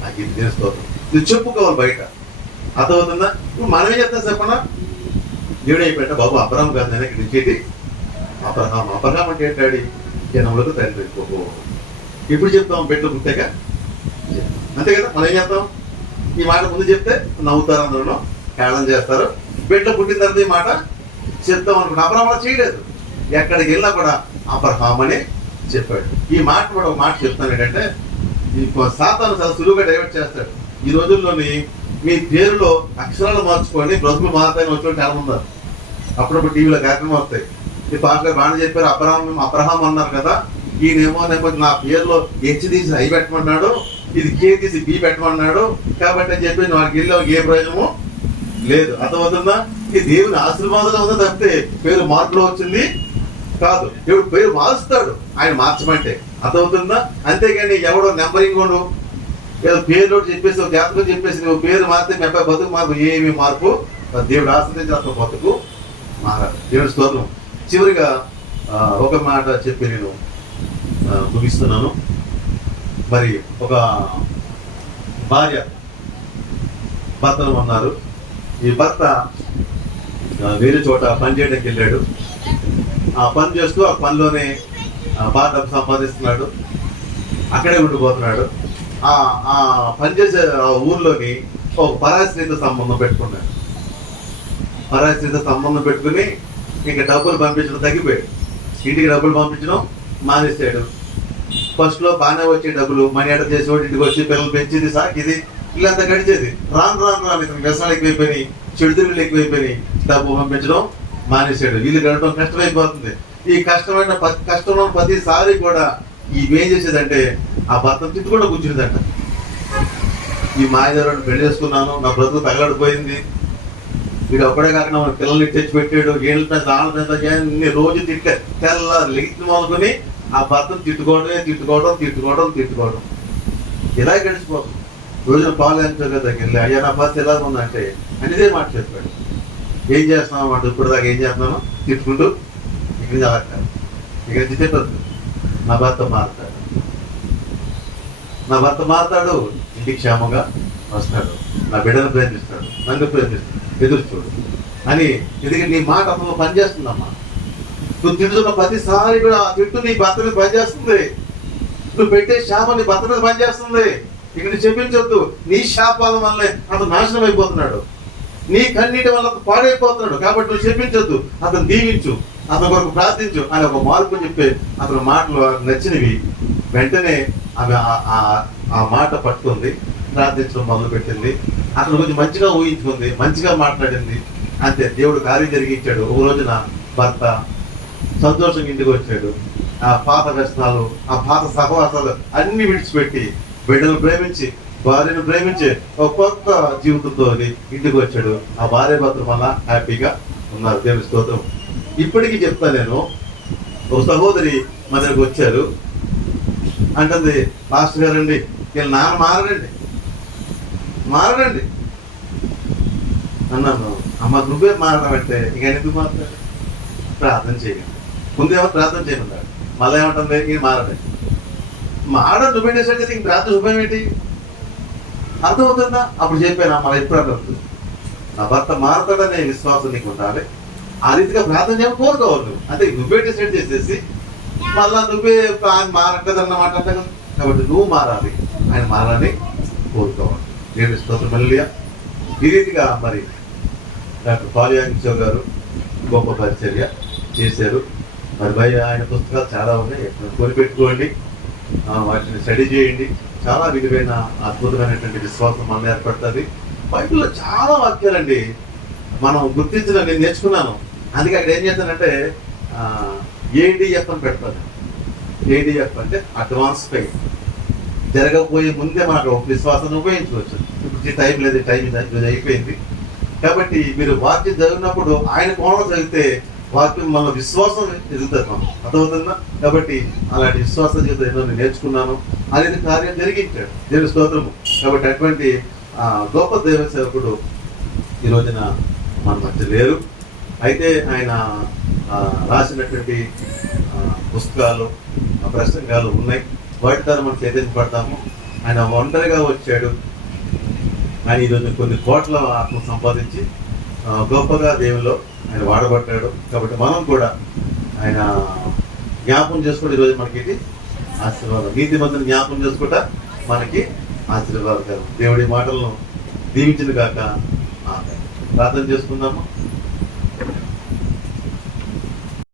నాకు ఇది తెలుసుకోవద్దు. ఇది చెప్పుకోవాలి బయట. అర్థమవుతుందా? ఇప్పుడు మనమే చెప్తాం చెప్పనా? దేవుడు అయిపోయాట బాబు అబ్రహాం కాదు ఇక్కడ ఇచ్చేది అబ్రహాం అంటే ఏంటాడి? జనములకు తండ్రి. ఇప్పుడు చెప్తాం బిడ్డలు పుట్టాక, అంతే కదా. మనం ఏం చేస్తాం? ఈ మాట ముందు చెప్తే నవ్వుతారు, అందరూ హేళన చేస్తారు. బిడ్డలు పుట్టిన తర్వాత ఈ మాట చెప్తాం అనుకుంటా. అబ్రహాం అలా చేయలేదు. ఎక్కడికి వెళ్ళినా కూడా అబ్రహాం అని చెప్పాడు. ఈ మాట కూడా ఒక మాట చెప్తాను ఏంటంటే, ఈ సాతాను చాలా సులువుగా డైవర్ట్ చేస్తాడు. ఈ రోజుల్లోని మీ పేరులో అక్షరాలు మార్చుకొని బ్రతుకులు మారుతాయని వచ్చి చాలా మంది ఉన్నారు. అప్పుడప్పుడు టీవీలో కార్యక్రమం వస్తాయి. ఈ పాటలు బాగా చెప్పారు, అబ్రహాం అన్నారు కదా, ఈయనేమో నా పేరులో హెచ్ తీసి ఐ పెట్టమన్నాడు, ఇది కే తీసి బి పెట్టమన్నాడు, కాబట్టి అని చెప్పి వాడికి వెళ్ళి ఏ ప్రయోజనము లేదు. అర్థమవుతుందా? ఈ దేవుని ఆశీర్వాదంలో ఉందో తప్పితే పేరు మార్పులో వచ్చింది కాదు. దేవుడు పేరు మారుస్తాడు ఆయన మార్చమంటే. అర్థమవుతుందా? అంతేగాని ఎవడో నెంబరింగ్ ఉండు ఏదో పేరు చెప్పేసి జాతకం చెప్పేసి నువ్వు పేరు మారితే మీ అబ్బాయి బతుకు మార్పు, ఏమి మార్పు దేవుడు ఆశ్రయించిన అతను బతుకు మారాలి. దేవుడి స్తోత్రం. చివరిగా ఒక మాట చెప్పి నేను ముగిస్తున్నాను. మరి ఒక భార్య భర్తలు ఉన్నారు. ఈ భర్త వేరే చోట పని చేయడానికి వెళ్ళాడు. ఆ పని చేస్తూ ఆ పనిలోనే బాగా డబ్బు సంపాదిస్తున్నాడు, అక్కడే ఉండిపోతున్నాడు. ఆ పనిచేసే ఊర్లోని ఒక పరాశ్రీతో సంబంధం పెట్టుకున్నాడు. పరాయి స్త్రీతో సంబంధం పెట్టుకుని ఇంకా డబ్బులు పంపించడం తగ్గిపోయాడు. ఇంటికి డబ్బులు పంపించడం మానేసాడు. ఫస్ట్లో బాగానే వచ్చే డబ్బులు మనీ ఆర్డర్ చేసేవాడు, ఇంటికి వచ్చి పిల్లలు పెంచేది సాకిది ఇల్లంతా గడిచేది. రాను ఇతను వ్యసనాలు ఎక్కువైపోయినాయి, చెడుతులు ఎక్కువైపోయినాయి, డబ్బు పంపించడం మానేశాడు. వీళ్ళు గడపడం కష్టమైపోతుంది. ఈ కష్టంలో ప్రతిసారి కూడా ఏం చేసేదంటే ఆ భర్తను తిట్టుకుండా కూర్చునేదంట. ఈ మాయదారుని పెళ్లి చేసుకున్నాను, నా బ్రతుకు తగలడిపోయింది, వీడు ఒక్కడే కాకుండా మన పిల్లల్ని తెచ్చి పెట్టాడు, ఏళ్ళ పెద్ద ఆళ్ళ పెద్ద రోజు తెల్లారు లెగిసి మొదలుకొని ఆ భర్తను తిట్టుకోవడం ఇలా గడిచిపోతుంది. రోజున పాలు దగ్గరికి వెళ్ళి అయ్యా నా పరిస్థితి ఎలా ఉందంటే అనేదే మాట చెప్పాడు. ఏం చేస్తున్నావు అంటే ఇప్పుడు దాకా ఏం చేస్తున్నాను తిట్టుకుంటూ ఇక్కడ అలా కాదు, ఇక్కడ తిట్టద్దు. నా భర్త మారుతాడు, ఇంటికి క్షేమంగా వస్తాడు, నా బిడ్డను ప్రేమిస్తాడు, నన్ను ప్రేమిస్తాడు, ఎదురు చూడు అని. ఎందుకంటే నీ మాట అతను పనిచేస్తుందమ్మా. నువ్వు తిడుతున్న ప్రతిసారి కూడా ఆ తిట్టు నీ భర్త మీద పనిచేస్తుంది. నువ్వు పెట్టే శాపం నీ భర్త మీద పనిచేస్తుంది. ఇక నువ్వు చెప్పించొద్దు. నీ శాపాల వల్లే అతను నాశనం అయిపోతున్నాడు, నీ కన్నీటి వల్ల పాడైపోతున్నాడు. కాబట్టి నువ్వు చెప్పించొద్దు, అతను దీవించు, అతని కొరకు ప్రార్థించు అని ఒక మార్పు చెప్పే అతని మాటలు నచ్చినవి. వెంటనే ఆమె ఆ మాట పట్టుకుంది, ప్రార్థించడం మొదలుపెట్టింది. అతను కొంచెం మంచిగా ఊహించుకుంది, మంచిగా మాట్లాడింది. అంతే, దేవుడు కార్యం జరిగించాడు. ఒక రోజున భర్త సంతోషంగా ఇంటికి వచ్చాడు. ఆ పాత వ్యసనాలు, ఆ పాత సహవాసాలు అన్ని విడిచిపెట్టి బిడ్డను ప్రేమించి భార్యను ప్రేమించి ఒక కొత్త జీవితంతో ఇంటికి వచ్చాడు. ఆ భార్య భర్తలు వల్ల హ్యాపీగా ఉన్నారు. దేవుని స్తోత్రం. ఇప్పటికీ చెప్తా నేను, ఒక సహోదరి మన దగ్గరకు వచ్చారు, అంటుంది మాస్టర్ గారండి వీళ్ళ నాన్న మారడండి అన్నాను. అమ్మ నువ్వే మారడంటే ఇక ఎందుకు మారుతాడు? ప్రార్థన చేయండి. ముందేమో ప్రార్థన చేయమన్నాడు, మళ్ళీ ఏమంటుంది ఈయన మారడండి. మారడం నువ్వే డిసైడ్ అయితే ఇంక ప్రార్థన శుభ్రం ఏంటి? అర్థమవుతుందా? అప్పుడు చెప్పాను, మళ్ళీ ఎప్పుడు అర్థమవుతుంది. నా భర్త మారతాడనే విశ్వాసం నీకు ఉండాలి. ఆ రీతిగా ప్రార్థన చేయడం కోరుకోవాలి నువ్వు. అంటే నువ్వే డిసైడ్ చేసేసి మళ్ళా నువ్వే ఆయన మారట్టదన్నమాట అంట కదా. కాబట్టి నువ్వు మారాలి, ఆయన మారాలని కోరుకోవాలి. దేవుని స్తోత్రం. హల్లెలూయా. ఈ రీతిగా మరి డాక్టర్ పాలియాంగిచో గారు గొప్ప పరిచర్య చేశారు. మరి భయ ఆయన పుస్తకాలు చాలా ఉన్నాయి, కొనిపెట్టుకోండి, వాటిని స్టడీ చేయండి. చాలా విలువైన అద్భుతమైనటువంటి విశ్వాసం మనలో ఏర్పడుతుంది. బైబిల్లో చాలా వాక్యాలండి మనం గుర్తించడం నేను నేర్చుకున్నాను. అందుకే అక్కడ ఏం చేస్తానంటే ఏడిఎఫ్ అని పెడతాను. ఏడిఎఫ్ అంటే అడ్వాన్స్ ఫెయిత్. జరగకపోయే ముందే మనకు విశ్వాసాన్ని ఉపయోగించుకోవచ్చు. ఇప్పుడు టైం లేదు, టైం అయిపోయింది. కాబట్టి మీరు వాక్యం చదివినప్పుడు ఆయన కోణం చదివితే వాక్యం మన విశ్వాసం ఎదుగుతుంది, మనం అర్థమవుతుందా? కాబట్టి అలాంటి విశ్వాస జీవితం ఏదో నేను నేర్చుకున్నాను, అనేది కార్యం జరిగించాడు. దేవుని స్తోత్రము. కాబట్టి అటువంటి గొప్ప దైవ సేవకుడు ఈ రోజున మన మధ్య లేరు. అయితే ఆయన రాసినటువంటి పుస్తకాలు, ప్రసంగాలు ఉన్నాయి. వాటి ద్వారా మనం చైతన్యపడతాము. ఆయన ఒంటరిగా వచ్చాడు. ఆయన ఈరోజు కొన్ని కోట్ల ఆత్మ సంపాదించి గొప్పగా దేవుల్లో ఆయన వాడబడ్డాడు. కాబట్టి మనం కూడా ఆయన జ్ఞాపకం చేసుకుంటే ఈరోజు మనకి ఇది ఆశీర్వాదం. నీతి మందిని జ్ఞాపకం చేసుకుంటా మనకి ఆశీర్వాదకరం. దేవుడి మాటలను దీవించిన కాక ప్రార్థన చేసుకుందాము.